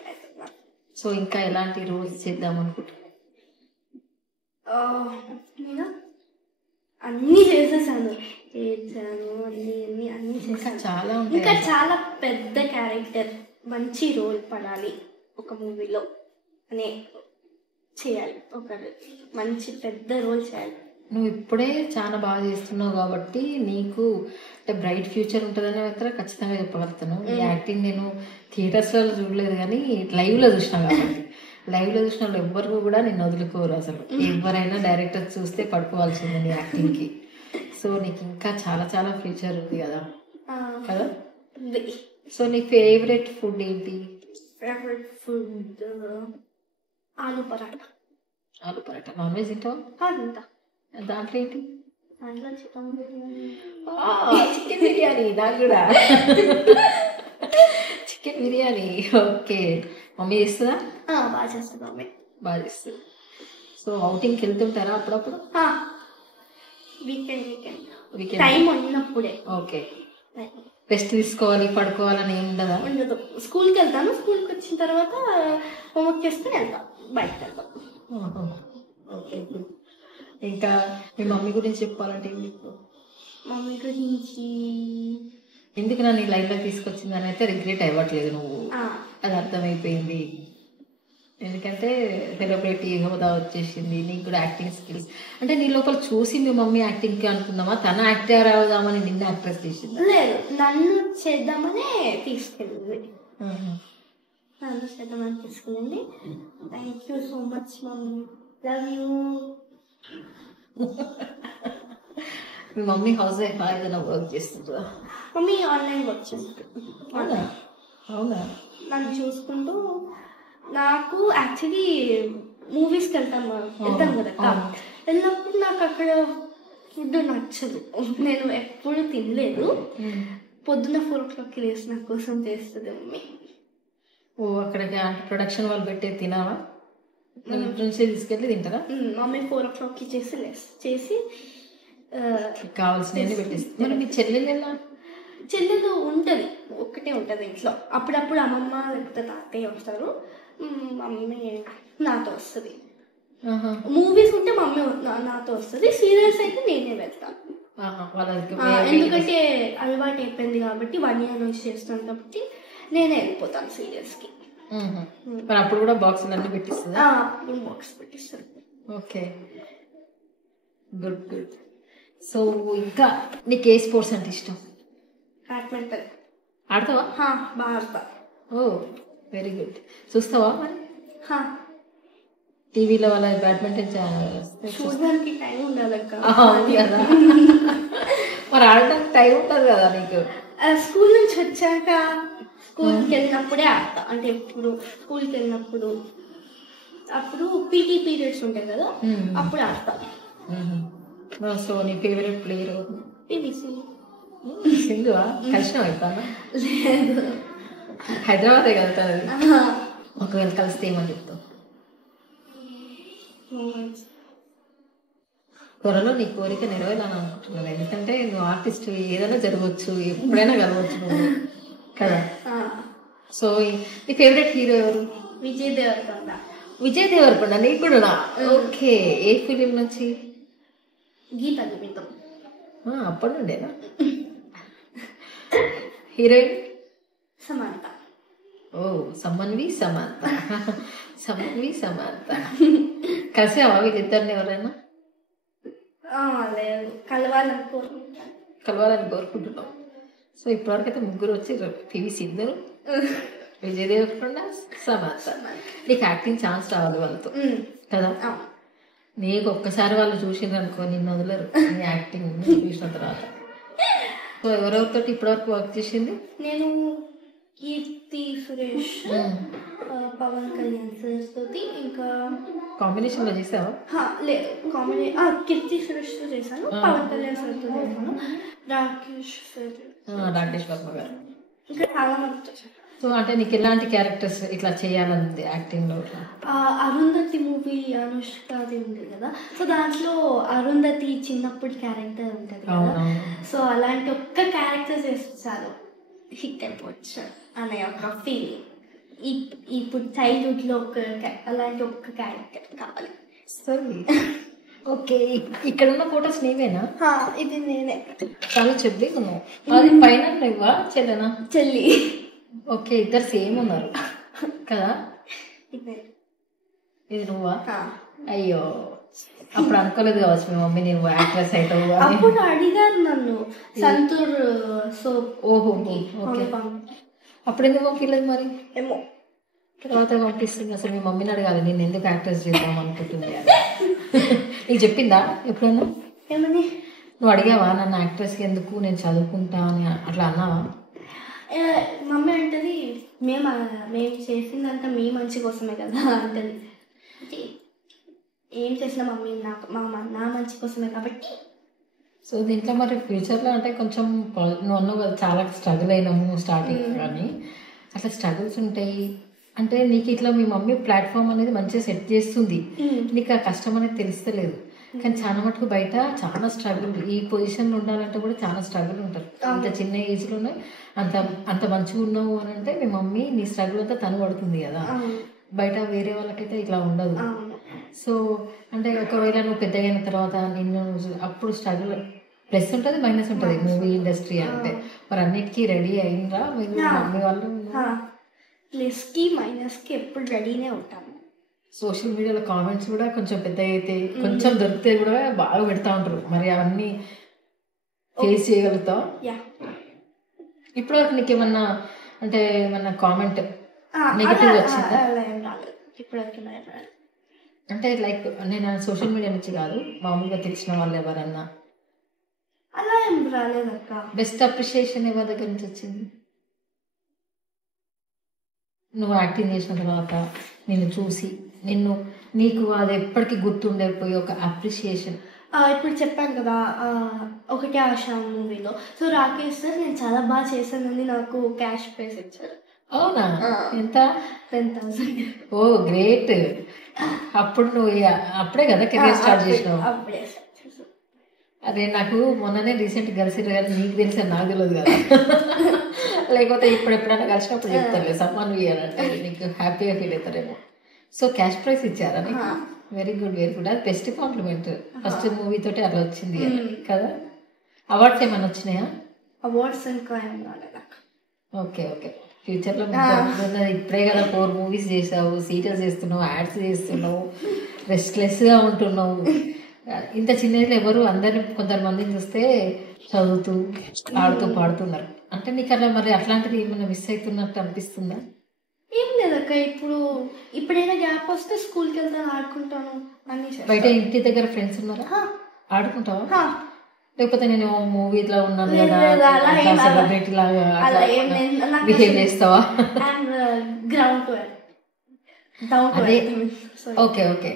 So ఇంకా ఎలాంటి రోల్స్ చేద్దాం అనుకుంటున్నాను? నేను అన్నీ చేసేసాను, అన్నీ చేశాను. చాలా ఇంకా చాలా పెద్ద క్యారెక్టర్, మంచి రోల్ పడాలి ఒక మూవీలో అనే చేయాలి, ఒక మంచి పెద్ద రోల్ చేయాలి. నువ్వు ఇప్పుడే చాలా బాగా చేస్తున్నావు కాబట్టి నీకు అంటే బ్రైట్ ఫ్యూచర్ ఉంటుందని మాత్రం ఖచ్చితంగా చెప్పగలుగుతాను. ఈ యాక్టింగ్ నేను థియేటర్స్లో చూడలేదు కానీ లైవ్లో చూసినా కాబట్టి లైవ్లో చూసిన వాళ్ళు ఎవ్వరు కూడా నేను వదులుకోరు అసలు. ఎవరైనా డైరెక్టర్ చూస్తే పడుకోవాల్సింది నీ యాక్టింగ్కి. సో నీకు ఇంకా చాలా చాలా ఫ్యూచర్ ఉంది కదా. సో నీ ఫేవరెట్ ఫుడ్ ఏంటి? ఫేవరెట్ ఫుడ్ ఆలు పరాటా. ఆలు పరాటా. నాన్ వెజ్ తింటావా? తింటా. దాంట్లో ఏంటి? దాంట్లో చికెన్ బిర్యానీ. చికెన్ బిర్యానీ. నాకు కూడా చికెన్ బిర్యానీ. ఓకే, మమ్మీ చేస్తుందా? బాగా చేస్తుంది మమ్మీ. బాగా చేస్తుంది. సో అవుటింగ్కి వెళ్తుంటారా అప్పుడప్పుడు? వీకెండ్ టైం ఉన్నప్పుడే. ఓకే, రెస్ట్ తీసుకోవాలి పడుకోవాలని ఏమి ఉండదా? ఉండదు. స్కూల్కి వెళ్తాను, స్కూల్కి వచ్చిన తర్వాత హోంవర్క్ చేసుకుని వెళ్తాం, బయటకు వెళ్తాం. ఓకే, ఇంకా మీ మమ్మీ గురించి చెప్పాలంటే మమ్మీ గురించి ఎందుకు నన్ను ఈ లైన్లో తీసుకొచ్చిందని అయితే రిగ్రెట్ అవ్వట్లేదు నువ్వు, అది అర్థమైపోయింది. ఎందుకంటే సెలబ్రిటీ హోదా వచ్చేసింది, నీకు కూడా యాక్టింగ్ స్కిల్స్. అంటే నీ లోపల చూసి మీ మమ్మీ యాక్టింగ్కి అనుకున్నామా, తన యాక్టర్ అవుదామని నిన్న యాక్ట్రెస్ చేసింది? లేదు, నన్ను చేద్దామనే తీసుకెళ్ళింది. నన్ను చేద్దామని తీసుకెళ్ళింది. Thank you so much mummy, love you. Me mummy house wife ఏదైనా వర్క్ చేస్తుందా? మమ్మీ ఆన్లైన్ వర్క్ చేస్తుంది. అవునా? నన్ను చూసుకుంటూ, నాకు యాక్చువల్లీ మూవీస్కి వెళ్తాం కదా, వెళ్ళినప్పుడు నాకు అక్కడ ఫుడ్ నచ్చదు. నేను ఎప్పుడు తినలేదు. పొద్దున్న 4 o'clockకి లేసి నా కోసం చేస్తుంది మమ్మీ. అక్కడికి ప్రొడక్షన్ వాళ్ళు పెట్టే తినావా? నుంచి తీసుకెళ్ళి తింటారా? మమ్మీ 4 o'clockకి చేసి కావాల్సినవి పెట్టిస్తుంది. మరి మీ చెల్లెలు ఎలా? చెల్లెలు ఉంటుంది, ఒక్కటే ఉంటుంది ఇంట్లో. అప్పుడప్పుడు అమ్మమ్మ లేకపోతే తాతయ్య వస్తారు, మమ్మీ నాతో వస్తుంది. మూవీస్ ఉంటే మమ్మీ నాతో వస్తుంది, సీరియల్స్ అయితే నేనే వెళ్తాను. ఎందుకంటే అలవాటు అయిపోయింది కాబట్టి 1 year నుంచి చేస్తాను కాబట్టి నేనే వెళ్ళిపోతాను సీరియల్స్కి. అప్పుడు కూడా బాక్సులు అన్నీ పెట్టిస్తుంది? అప్పుడు బాక్స్ పెట్టిస్తుంది. Okay, good good. సో ఇంకా నీకు ఏ స్పోర్ట్స్ అంటే ఇష్టం? బ్యాడ్మింటన్. ఆడతావా? బాగా ఆడతా. Oh very good. చూస్తావా మరి? టీవీలో వాళ్ళ బ్యాడ్మింటన్ చూడడానికి టైం ఉండాలి కదా. మరి ఆడడానికి టైం ఉంటుంది కదా నీకు? స్కూల్ నుంచి వచ్చాక స్కూల్కి వెళ్ళినప్పుడే ఆడతా. అంటే ఎప్పుడు స్కూల్కి వెళ్ళినప్పుడు అప్పుడు పీటీ పీరియడ్స్ ఉంటాయి కదా, అప్పుడు ఆడతా. సో నీ ఫేవరెట్ ప్లేయర్? పివి సింధు. సింధువా? కలిసినావు అయిపోయినా? లేదు, హైదరాబాదే కదా. ఒకవేళ కలిస్తే ఏమని చెప్తావు? త్వరలో నీ కోరిక నెరవేరాలని అనుకుంటున్నాను. ఎందుకంటే నువ్వు ఆర్టిస్ట్, ఏదైనా జరగవచ్చు, ఎప్పుడైనా కలవచ్చు నువ్వు కదా. సో నీ ఫేవరెట్ హీరో ఎవరు? విజయ్ దేవరకొండ. విజయ్ దేవరకొండ నీకు కూడా? ఓకే, ఏ ఫిలిం నుంచి? గీత గోవిందం. అప్పటి నుండేనా? హీరోయిన్? సమంత. ఓ సమ్మన్వి సమంత. సమ్మన్వి సమంత. కలిసావా వీళ్ళిద్దరిని ఎవరైనా? లేదు, కలవాలని కోరుకుంటున్నావు. సో ఇప్పటివరకు అయితే ముగ్గురు వచ్చి, పివి సింధు, విజయ్ దేవరకొండ, సమంత. నీకు యాక్టింగ్ ఛాన్స్ రావాలి వాళ్ళతో కదా. నీకు ఒక్కసారి వాళ్ళు చూసిండ్రు అనుకో, నిన్ను వదలరు నీ యాక్టింగ్ చూసిన తర్వాత. సో ఎవరెవరితో ఇప్పటివరకు వర్క్ చేసింది? నేను కీర్తి సురేష్, పవన్ కళ్యాణ్ సార్ తోటి. ఇంకా కాంబినేషన్ లో చేసావా? లేదు, కీర్తి సురేష్ తో చేశాను, పవన్ కళ్యాణ్ సార్ తో చేశాను, రాకేష్ వర్మ గారు, ఇంకా చాలా మంది చేశాను. సో అంటే నీకు ఎలాంటి క్యారెక్టర్స్ ఇట్లా చేయాలని యాక్టింగ్ లో? అరుంధతి మూవీ అనుష్కది ఉంది కదా, సో దాంట్లో అరుంధతి చిన్నప్పుడు క్యారెక్టర్ ఉంటుంది కదా, సో అలాంటి ఒక్క క్యారెక్టర్ చేస్తారు హిట్ అయిపోవచ్చు అనే ఒక ఫీలింగ్. ఇప్పుడు చైల్డ్హుడ్ లో అలాంటి ఒక్క క్యారెక్టర్ కావాలి. సరే, ఓకే. ఇక్కడ ఉన్న ఫొటోస్ నీవేనా? ఇది నేనే. చాలా చెల్లి ఉన్నావు. అది పైన నువ్వా చెల్లెనా? చెల్లి. ఓకే, ఇద్దరు సేమ్ ఉన్నారు కదా. ఇది నువ్వా? అయ్యో, అప్పుడు అనుకోలేదు కావచ్చు మీ మమ్మీ నేను యాక్ట్రెస్ అవుతావు. అప్పుడు అడిగారు నన్ను సంతూర్ సోప్. ఓహో, ఓకే. అప్పుడు ఎందుకు పంపించలేదు మరి? ఏమో, తర్వాత పంపిస్తుంది. అసలు మీ మమ్మీని అడగాలి, నేను ఎందుకు యాక్ట్రెస్ చేద్దాం అనుకుంటుంది అని. నీకు చెప్పిందా ఎప్పుడన్నా? ఏమని? నువ్వు అడిగావా నన్ను యాక్ట్రెస్కి ఎందుకు, నేను చదువుకుంటా అని అట్లా అన్నావా? మమ్మీ అంటది, మేము చేసిందంతా మీ మంచి కోసమే కదా అంటది. ఏం చేసినా మమ్మీ నా మంచి కోసమే కాబట్టి. సో దీంట్లో మరి ఫ్యూచర్లో అంటే కొంచెం నువ్వు అన్నావు కదా చాలా స్ట్రగుల్ అయినాము స్టార్టింగ్, కానీ అట్లా స్ట్రగుల్స్ ఉంటాయి అంటే నీకు ఇట్లా మీ మమ్మీ ప్లాట్ఫామ్ అనేది మంచిగా సెట్ చేస్తుంది, నీకు ఆ కష్టం అనేది తెలుస్తలేదు. కానీ చాలా మటుకు బయట చాలా స్ట్రగుల్, ఈ పొజిషన్లో ఉండాలంటే కూడా చాలా స్ట్రగుల్ ఉంటారు. అంత చిన్న ఏజ్లోనే అంత మంచిగా ఉన్నావు అని అంటే మీ మమ్మీ నీ స్ట్రగుల్ అంతా తను పడుతుంది కదా. బయట వేరే వాళ్ళకైతే ఇట్లా ఉండదు. సో అంటే ఒకవేళ నువ్వు పెద్దగైన తర్వాత నిన్ను అప్పుడు స్ట్రగుల్ ప్లస్ ఉంటుంది మైనస్ ఉంటుంది మూవీ ఇండస్ట్రీ అంటే. మరి అన్నిటికీ రెడీ అయిందా మీరు మమ్మీ వాళ్ళు? ప్లస్కి మైనస్కి ఎప్పుడు రెడీనే ఉంటాను. సోషల్ మీడియాలో కామెంట్స్ కూడా కొంచెం పెద్ద అయితే కొంచెం దొరికితే కూడా బాగా పెడతా ఉంటారు. మరి అవన్నీ ఫేస్ చేయగలుగుతావు? ఇప్పుడు వరకు నీకు ఏమన్నా అంటే ఏమన్నా కామెంట్ నెగిటివ్ వచ్చిందా? అంటే లైక్ నేను సోషల్ మీడియా నుంచి కాదు, మామూలుగా తెలిసిన వాళ్ళు ఎవరన్నా అలా ఏం రాలేదక్క. బెస్ట్ అప్రిషియేషన్ ఎవరి దగ్గర నుంచి వచ్చింది? నువ్వు యాక్టింగ్ చేసిన తర్వాత నిన్ను చూసి నీకు అది ఎప్పటికీ గుర్తుండేపోయి ఒక అప్రిషియేషన్. ఇప్పుడు చెప్పాను కదా ఒకటే ఆశ మూవీలో. సో రాకేష్ సార్ నేను చాలా బాగా చేశానని నాకు క్యాష్ ప్రైజ్ ఇచ్చారు. అవునా? ఎంత? 10,000. ఓ గ్రేట్. అప్పుడు నువ్వు అప్పుడే కదా కెరీర్ స్టార్ట్ చేసినావు? అప్పుడే. అదే నాకు మొన్ననే రీసెంట్ కలిసిరు కానీ నీకు తెలిసి నాకు తెలియదు కదా. లేకపోతే ఇప్పుడు ఎప్పుడైనా కలిసినప్పుడు చెప్తారులే సమ్మాన్ ఇయ్యాలంటే నీకు హ్యాపీగా ఫీల్ అవుతారేమో. సో క్యాష్ ప్రైజ్ ఇచ్చారా నీకు? Very good very good. అది బెస్ట్ కాంప్లిమెంట్. ఫస్ట్ మూవీ తోటి అలా వచ్చింది కదా. అవార్డ్స్ ఏమైనా వచ్చినాయా? అవార్డ్స్ ఇంకా ఏం రాలేదు. Okay okay. ఫ్యూచర్లో ఇప్పుడే కదా 4 మూవీస్ చేసావు, సీరియల్స్ చేస్తున్నావు, యాడ్స్ చేస్తున్నావు, రెస్ట్లెస్గా ఉంటున్నావు. ఇంత చిన్న ఏజ్లో ఎవరు అందరిని కొంతమందిని చూస్తే చదువుతూ ఆడుతూ పాడుతున్నారు. అంటే నీకు అలా మరి అట్లాంటిది ఏమైనా మిస్ అవుతున్నట్టు అనిపిస్తుందా? ఏం లేదక్క. ఇప్పుడైనా గ్యాప్ వస్తే స్కూల్కి వెళ్తాను, ఆడుకుంటాను అన్ని. బయట ఇంటి దగ్గర ఫ్రెండ్స్ ఉన్నారా? ఆడుకుంటావా? లేకపోతే నేను మూవీలో ఉన్నాను కదా సెలబ్రిటీ లాగా బిహేవ్ చేస్తావా? అదే okay okay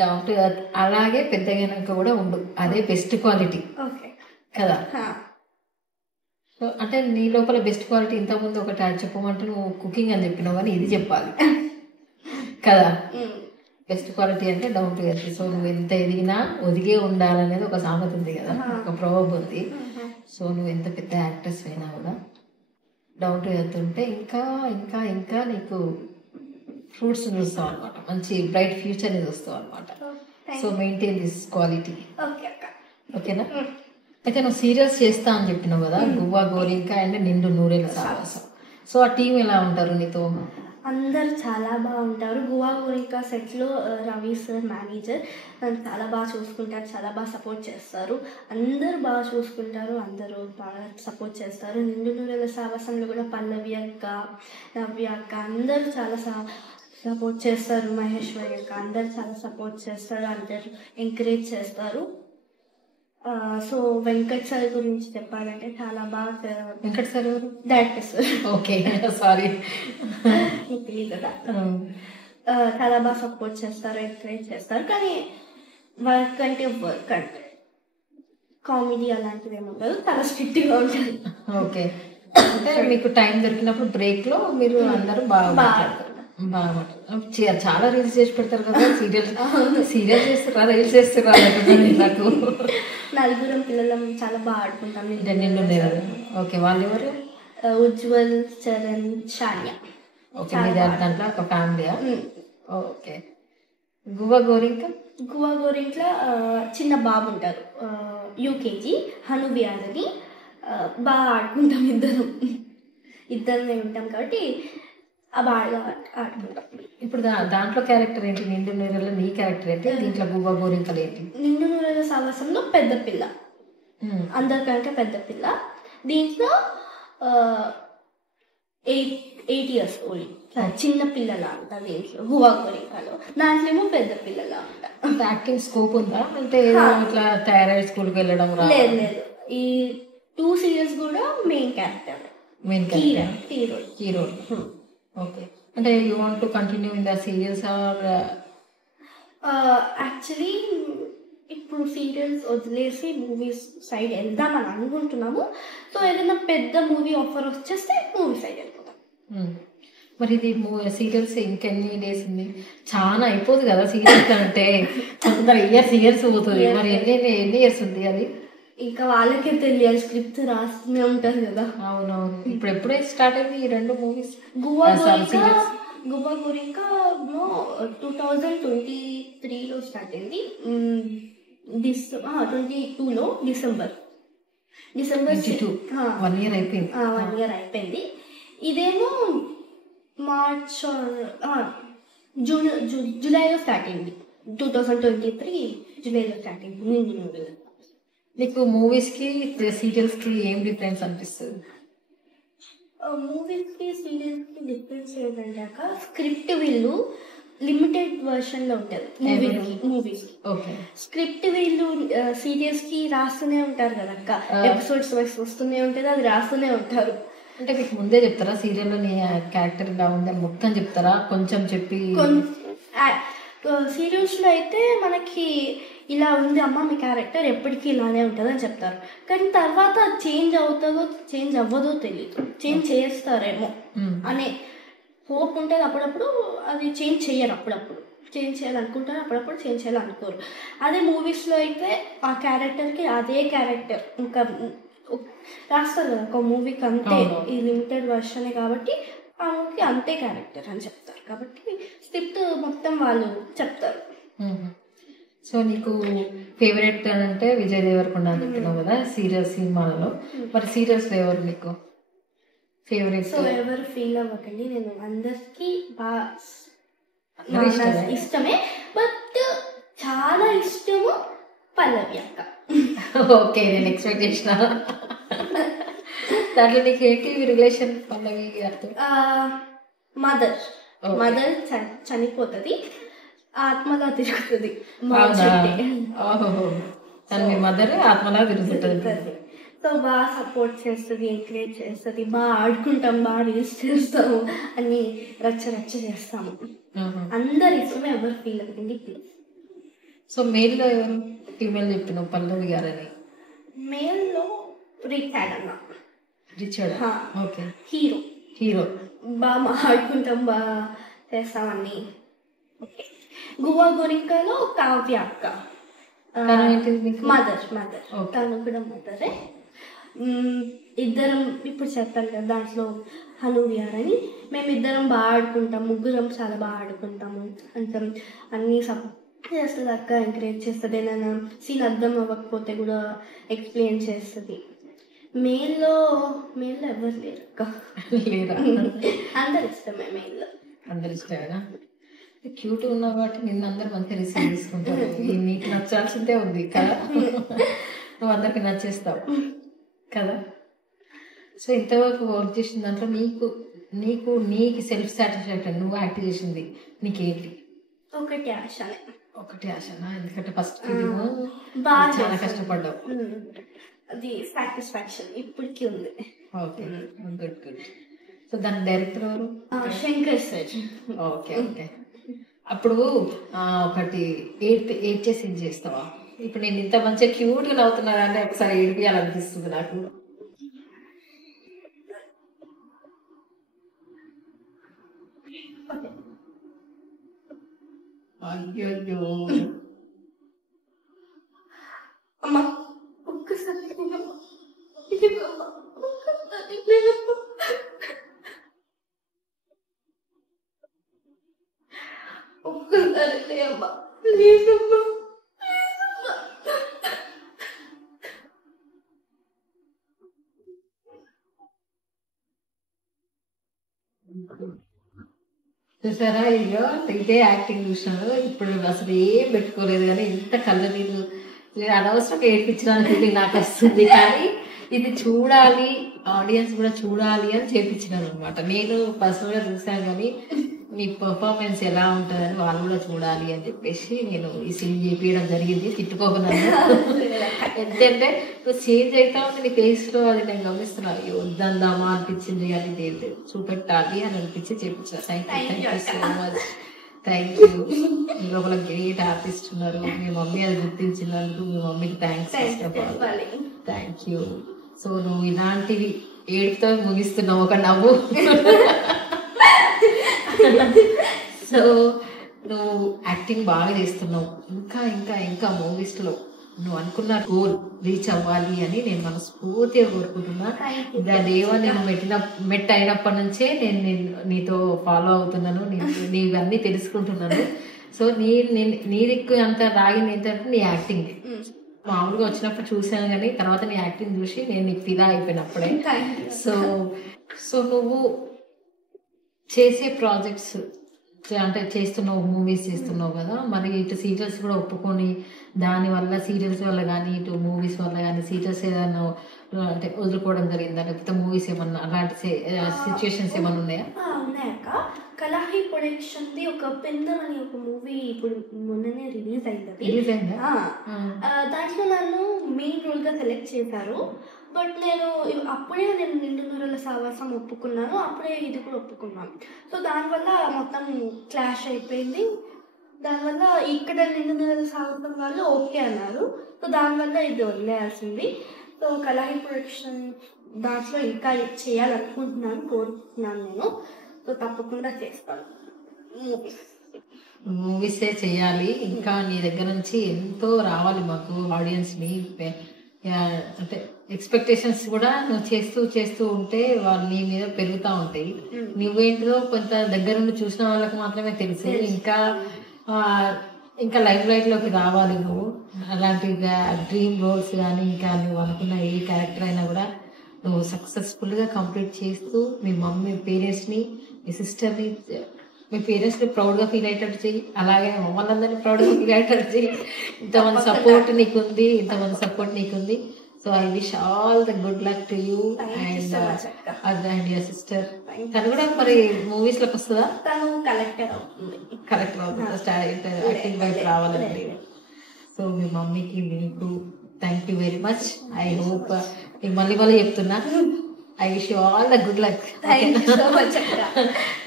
down to earth. అలాగే పెద్దగైనాక కూడా ఉండు, అదే బెస్ట్ క్వాలిటీ కదా. సో అంటే నీ లోపల బెస్ట్ క్వాలిటీ ఇంతకుముందు ఒకటి చెప్పమంటే నువ్వు కుకింగ్ అని చెప్పినావు కానీ ఇది చెప్పాలి కదా. బెస్ట్ క్వాలిటీ అంటే డౌన్ టు ఎర్త్. సో నువ్వు ఎంత ఎదిగినా ఒదిగే ఉండాలనేది ఒక సామెత ఉంది కదా, ఒక ప్రొవర్బ్ ఉంది. సో నువ్వు ఎంత పెద్ద యాక్ట్రెస్ అయినా కూడా డౌన్ టు ఎర్త్ ఉంటే ఇంకా ఇంకా ఇంకా నీకు ఫ్రూట్స్ చూస్తావు అనమాట, మంచి బ్రైట్ ఫ్యూచర్ని చూస్తావు అనమాట. So maintain this quality. ఓకేనా? అయితే నువ్వు సీరియల్స్ చేస్తా అని చెప్పినావు కదా, గువ్వా గోరింకా అండ్ నిండు నూరేళ్ళ సావాసం. సో ఆ టీం ఎలా ఉంటారు నీతో? అందరు చాలా బాగుంటారు. గువ్వా గోరింకా సెట్లో రవి సార్ మేనేజర్ నన్ను చాలా బాగా చూసుకుంటారు, చాలా బాగా సపోర్ట్ చేస్తారు. అందరూ బాగా చూసుకుంటారు, అందరూ బాగా సపోర్ట్ చేస్తారు. నిండు నూరేళ్ళ సావాసంలో కూడా పల్లవి అక్క, నవ్య అక్క అందరూ చాలా సపోర్ట్ చేస్తారు. మహేశ్వరి అక్క అందరు చాలా సపోర్ట్ చేస్తారు, అందరు ఎంకరేజ్ చేస్తారు. సో వెంకట్ సార్ గురించి చెప్పాలంటే చాలా బాగా. Venkat sir director sir. Okay sorry తెలియదు కదా. చాలా బాగా సపోర్ట్ చేస్తారు, ఎంకరేజ్ చేస్తారు. కానీ వర్క్ అంటే కామెడీ అలాంటివి ఏముండదు, చాలా స్ట్రిక్ట్గా ఉంటుంది. ఓకే. అంటే మీకు టైం దొరికినప్పుడు బ్రేక్లో మీరు అందరూ బాగా చాలా రీల్స్ చేసి పెడతారు కదా. సీరియల్ చేస్తారా, రీల్స్ చేస్తారా? నాకు నలుగురం పిల్లలం చాలా బాగా ఆడుకుంటాం. నిండు ఓకే. వాళ్ళు ఎవరు? ఉజ్వల్, చరణ్, షాన్య. ఓకే. మీ దాంట్లో ఒక ఫ్యామిలీయా? ఓకే. గువ్వా గోరింకా? గువ్వా గోరింట్లో చిన్న బాబు ఉంటారు, యూకేజీ, హనుబియాన్ అని. బాగా ఆడుకుంటాం, ఇద్దరు ఉంటాం కాబట్టి బాగా ఆడుకుంటాం. ఇప్పుడు దాంట్లో క్యారెక్టర్ ఏంటి? నిండు నూరేళ్ళలో నీ క్యారెక్టర్ ఏంటి? దీంట్లో గువ్వా గోరింకలు ఏంటి? నిండు నూరేళ్ళ సావాసంలో పెద్ద పిల్ల, అందరికంటే పెద్ద పిల్ల. దీంట్లో 8 years ఓల్డ్ చిన్న పిల్లలా ఉంటారు దీంట్లో గువ్వా గోరింకలో. దాంట్లో ఏమో పెద్ద పిల్లలా ఉంటారు. యాక్టింగ్ స్కోప్ ఉందా? అంటే ఇట్లా తయారయ్యే స్కూల్కి వెళ్ళడం? లేదు లేదు. ఈ 2 series కూడా మెయిన్ క్యారెక్టర్, హీరో. ఓకే. అంటే you want to continue in the serials or? Actually ఇప్పుడు సీరియల్స్ వదిలేసి మూవీస్ సైడ్ వెళ్దామని అనుకుంటున్నాము. సో ఏదైనా పెద్ద మూవీ ఆఫర్ వచ్చేస్తే మూవీ సైడ్ వెళ్ళిపోతాం. మరి ఇది సీరియల్స్ ఇంకెన్ని డేస్ ఉంది? చాలా అయిపోదు కదా సీరియల్స్ అంటే, ఇయర్స్ పోతుంది. మరి ఎన్ని ఇయర్స్ ఉంది అది? ఇంకా వాళ్ళకే తెలియాలి, స్క్రిప్ట్ రాస్తూనే ఉంటారు కదా. అవునవును. ఇప్పుడు ఎప్పుడే స్టార్ట్ అయింది ఈ 2 మూవీస్? గువ్వా గోరింకా 2023లో స్టార్ట్ అయింది, 2022లో డిసెంబర్. డిసెంబర్ 1 year అయిపోయింది. 1 year అయిపోయింది. ఇదేమో మార్చ్ జూలైలో స్టార్ట్ అయింది. 2023 జూలైలో స్టార్ట్ అయింది. నీకు మూవీస్కి సీరియల్స్కి ఏం డిఫరెన్స్ అనిపిస్తుంది? మూవీస్కి సీరియల్స్కి డిఫరెన్స్ ఏంటంటే స్క్రిప్ట్ వీళ్ళు లిమిటెడ్ వర్షన్లో ఉంటుంది మూవీస్. స్క్రిప్ట్ వీళ్ళు సీరియల్స్కి రాస్తూనే ఉంటారు కదా అక్క, ఎపిసోడ్స్ వైస్ వస్తూనే ఉంటుంది, అది రాస్తూనే ఉంటారు. అంటే మీకు ముందే చెప్తారా సీరియల్లో నీ క్యారెక్టర్ ఇలా ఉందని మొత్తం చెప్తారా? కొంచెం చెప్పి సీరియల్స్లో అయితే మనకి ఇలా ఉంది అమ్మ మీ క్యారెక్టర్ ఎప్పటికీ ఇలానే ఉంటుందని చెప్తారు, కానీ తర్వాత చేంజ్ అవుతుందో చేంజ్ అవ్వదో తెలియదు, చేంజ్ చేస్తారేమో అనే హోప్ ఉంటుంది. అప్పుడప్పుడు అది చేంజ్ చేయరు, అప్పుడప్పుడు చేంజ్ చేయాలనుకుంటారు, అప్పుడప్పుడు చేంజ్ చేయాలనుకోరు. అదే మూవీస్లో అయితే ఆ క్యారెక్టర్కి అదే క్యారెక్టర్ ఇంకా రాస్తారు కదా ఒక మూవీకి అంతే, ఈ లిమిటెడ్ వర్షనే కాబట్టి ఆ మూవీకి అంతే క్యారెక్టర్ అని చెప్తారు, కాబట్టి స్క్రిప్ట్ మొత్తం వాళ్ళు చెప్తారు. సో నీకు ఫేవరెట్ అని అంటే విజయ్ దేవరకొండ అని చెప్తున్నావు కదా సీరియల్స్ సినిమాలలో, మరి సీరియల్స్లో ఎవరు నీకు ఫేవరెట్? సో ఎవరు ఫీల్ అవ్వకండి, నేను అందరికీ బాగా ఇష్టమే, బట్ చాలా ఇష్టము పల్లవి అక్క. ఓకే, నేను ఎక్స్పెక్ట్ చేసిన. దాంట్లో నీకు ఏంటి రిలేషన్ పల్లవి గారితో? మదర్ చనిపోతుంది, ఆత్మలా తిరుగుతుంది. తను మీ మదర్ ఆత్మలా తిరుగుతుంది. సో బాగా సపోర్ట్ చేస్తుంది, ఎంకరేజ్ చేస్తుంది, బాగా ఆడుకుంటాం, బాగా రీల్స్ చేస్తాము, అన్ని రచ్చ చేస్తాము. అందరు ఇష్టమే, ఎవరు ఫీల్ అవ్వండి ప్లీజ్. సో మేల్లో ఎవరు ఫీమేల్ చెప్పినావు పల్లవి గారని? మేల్లో రిచార్డ్ అన్న. రిచార్డ్ ఓకే, హీరో బాగా ఆడుకుంటాం, బాగా చేస్తామని. ఓకే, గువా గోరింకలో కావ్య అక్క మదర్, తను కూడా మదరే. ఇద్దరం ఇప్పుడు చెప్పాను కదా దాంట్లో హనువియార్ అని, మేమిద్దరం బాగా ఆడుకుంటాం, ముగ్గురం చాలా బాగా ఆడుకుంటాము. అంతం అన్నీ సపోర్ట్ చేస్తుంది అక్క, ఎంకరేజ్ చేస్తుంది, ఏదైనా సీన్ అర్థం అవ్వకపోతే కూడా ఎక్స్ప్లెయిన్ చేస్తుంది. మెయిల్లో ఎవరు లేరు అక్క, అందరు ఇష్టమే. మెయిల్లో అందరు ఇష్టమేనా? క్యూట్ ఉన్నావు కాబట్టి నిన్ను అందరు మంచిగా రిసీవ్ చేసుకుంటారు. నీకు నచ్చాల్సిందే ఉంది కదా, నువ్వు అందరికి నచ్చేస్తావు కదా. సో ఇంతవరకు వర్క్ చేసిన దాంట్లో నీకు సెల్ఫ్ సాటిస్ఫాక్షన్ నువ్వు యాక్ట్ చేసింది నీకేంటి? ఒకటి ఆశనా? ఎందుకంటే ఫస్ట్ చాలా కష్టపడ్డావు, అది సాటిస్ఫాక్షన్ ఇప్పటికీ ఉంది. Okay, good. సో దాని డైరెక్టర్ ఎవరు? శంకర్ సార్. ఓకే. అప్పుడు ఒకటి ఏడ్ చేసి ఏం చేస్తావా? ఇప్పుడు నేను ఇంత మంచిగా క్యూట్గా నవ్వుతున్నా అంటే ఒకసారి ఏడిపియాలనిపిస్తుంది నాకు. అయ్యో అమ్మా ఒక్కసారి అమ్మా ప్లీజ్ అమ్మా. చూసారా, ఇదే యాక్టింగ్ చూసినాను. ఇప్పుడు అసలు ఏం పెట్టుకోలేదు కానీ ఇంత కళ్ళ నీళ్ళు అనవసరంగా ఏడ్పించడానికి ఫీలింగ్ నాకు వస్తుంది. కానీ ఇది చూడాలి, ఆడియన్స్ కూడా చూడాలి అని చేపించినాను అనమాట. నేను పర్సనల్గా చూసాను కానీ మీ పర్ఫార్మెన్స్ ఎలా ఉంటుందని వాళ్ళు కూడా చూడాలి అని చెప్పేసి నేను ఈ సీన్ చేపించడం జరిగింది. తిట్టుకోకున్నాను, ఎందుకంటే నువ్వు చేంజ్ అవుతా ఉంది నీ ఫేస్లో, అది నేను గమనిస్తున్నా. వద్దందామా అనిపించింది కానీ లేదు, చూపెట్టాలి అని అనిపించి చేపించాను. Thank you so much. Thank you. మీ లోపల గ్రేట్ ఆర్టిస్ట్ ఉన్నారు, మీ మమ్మీ అది గుర్తించినందుకు మీ మమ్మీకి థ్యాంక్స్. Thank you. సో నువ్వు ఇలాంటివి ఏడుపుతో ముగిస్తున్నావు ఒక నవ్వు. సో నువ్వు యాక్టింగ్ బాగా చేస్తున్నావు, ఇంకా ఇంకా ఇంకా మూవీస్లో నువ్వు అనుకున్న గోల్ రీచ్ అవ్వాలి అని నేను మనస్ఫూర్తిగా కోరుకుంటున్నా. దేవా నేను మెట్ అయినప్పటి నుంచే నేను నీతో ఫాలో అవుతున్నాను, నీవన్నీ తెలుసుకుంటున్నాను. సో నీ దిక్కు అంత రాగింది ఏంటంటే నీ యాక్టింగ్. మామూలుగా వచ్చినప్పుడు చూసాను కానీ తర్వాత నీ యాక్టింగ్ చూసి నేను నీకు ఫిదా అయిపోయినప్పుడే. సో సో నువ్వు చేసే ప్రాజెక్ట్స్ అంటే చేస్తున్నావు, మూవీస్ చేస్తున్నావు కదా, మరి ఇటు సీరియల్స్ కూడా ఒప్పుకొని దానివల్ల సీరియల్స్ వల్ల కానీ ఇటు మూవీస్ వల్ల కానీ సీరియల్స్ ఏదన్నా అంటే వదులుకోవడం జరిగిందా, లేకపోతే మూవీస్ ఏమన్నా అలాంటి సిచ్యువేషన్స్ ఏమన్నా ఉన్నాయా? ఉన్నాయక్క. కలాహి ప్రొడక్షన్ది ఒక పెందం అని ఒక మూవీ ఇప్పుడు మొన్ననే రిలీజ్ అయింది. దాంట్లో నన్ను మెయిన్ రోల్గా సెలెక్ట్ చేశారు. బట్ నేను అప్పుడే నిండునూరుల సావాసం ఒప్పుకున్నాను, అప్పుడే ఇది కూడా ఒప్పుకున్నాను. సో దానివల్ల మొత్తం క్లాష్ అయిపోయింది. దానివల్ల ఇక్కడ నిండునూరుల సావాసం వాళ్ళు ఓకే అన్నారు. సో దానివల్ల ఇది వదిలేయాల్సింది. సో కలాహి ప్రొడక్షన్ దాంట్లో ఇంకా చేయాలనుకుంటున్నాను, కోరుకుంటున్నాను నేను. సో తప్పకుండా చేస్తాను. మూవీసే చేయాలి, ఇంకా నీ దగ్గర నుంచి ఎంతో రావాలి మాకు ఆడియన్స్ని. అంటే ఎక్స్పెక్టేషన్స్ కూడా నువ్వు చేస్తూ చేస్తూ ఉంటే వాళ్ళు నీ మీద పెరుగుతూ ఉంటాయి. నువ్వేంటిదో కొంత దగ్గర నుండి చూసిన వాళ్ళకి మాత్రమే తెలుసు. ఇంకా ఇంకా లైఫ్ లోకి రావాలి నువ్వు. అలాంటి డ్రీమ్ రోల్స్ కానీ ఇంకా నువ్వు అనుకున్న ఏ క్యారెక్టర్ అయినా కూడా నువ్వు సక్సెస్ఫుల్గా కంప్లీట్ చేస్తూ మీ మమ్మీ పేరెంట్స్ని, మీ సిస్టర్ని, మీ పేరెంట్స్ని ప్రౌడ్గా ఫీల్ అయ్యేటట్టు చెయ్యి. అలాగే మమ్మల్ని అందరినీ ప్రౌడ్గా ఫీల్ అయ్యేటట్టు చెయ్యి. ఇంతమంది సపోర్ట్ నీకుంది. So I wish all the good luck to you and your sister. తను కూడా మరి మూవీస్ లోకి వస్తుందా? తను కలెక్టర్ అవుతుందా? యాక్టింగ్ వైపు రావాలండి. సో మీ మమ్మీకి మీకు thank you very much. I hope నీకు మళ్ళీ చెప్తున్నా, I wish you all the good luck.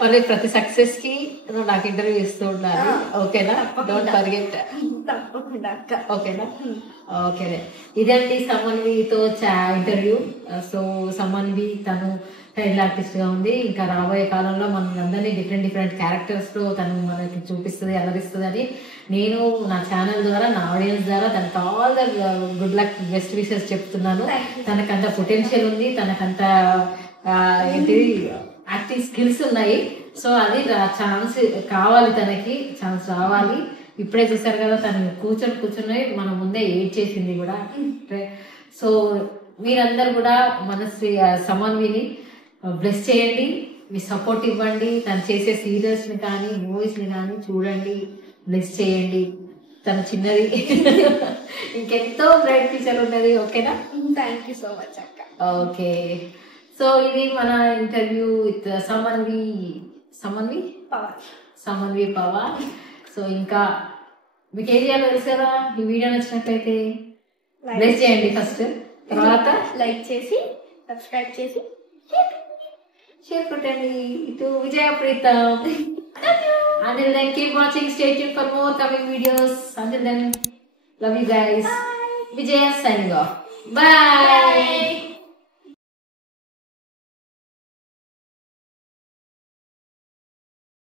మరి ప్రతి సక్సెస్ కి నువ్వు నాకు ఇంటర్వ్యూ ఇస్తూ ఉండాలి, ఓకేనా? Don't forget. ఓకేనా? ఓకేనే. ఇదండి సమన్వితో ఇంటర్వ్యూ. సో సమన్వి తను చైల్డ్ ఆర్టిస్ట్ గా ఉంది. ఇంకా రాబోయే కాలంలో మన అందరినీ డిఫరెంట్ క్యారెక్టర్స్ లో తను మనకి చూపిస్తుంది, అలరిస్తుంది అని నేను నా ఛానల్ ద్వారా, నా ఆడియన్స్ ద్వారా తనకు all the good luck, best wishes చెప్తున్నాను. తనకంత పొటెన్షియల్ ఉంది, తనకంత ఏంటిది యాక్టింగ్ స్కిల్స్ ఉన్నాయి. సో అది ఛాన్స్ కావాలి, తనకి ఛాన్స్ రావాలి. ఇప్పుడే చూసారు కదా తను కూర్చొని మన ముందే ఏడ్ చేసింది కూడా. సో మీరందరూ కూడా మనశ్రీ సమన్విని బ్లెస్ చేయండి, మీ సపోర్ట్ ఇవ్వండి. తను చేసే సీరియల్స్ని కానీ మూవీస్ని కానీ చూడండి, బ్లెస్ చేయండి. తను చిన్నది, ఇంకెంతో బ్రైట్ ఫ్యూచర్ ఉన్నది. ఓకేనా? థ్యాంక్ యూ సో మచ్ అక్క. ఓకే. సో ఇది మన interview with Samanvi Pawar. So ఇంకా మీకు ఏం చేయాలో తెలుసు కదా. ఈ వీడియో నచ్చినట్లయితే లైక్ చేయండి ఫస్ట్, తర్వాత లైక్ చేసి సబ్స్క్రైబ్ చేసి షేర్ కొట్టండి. ఇటు విజయ Pritam. Until then, keep watching. Stay tuned for more coming videos. Until then, love you guys. Vijaya signing off. Bye.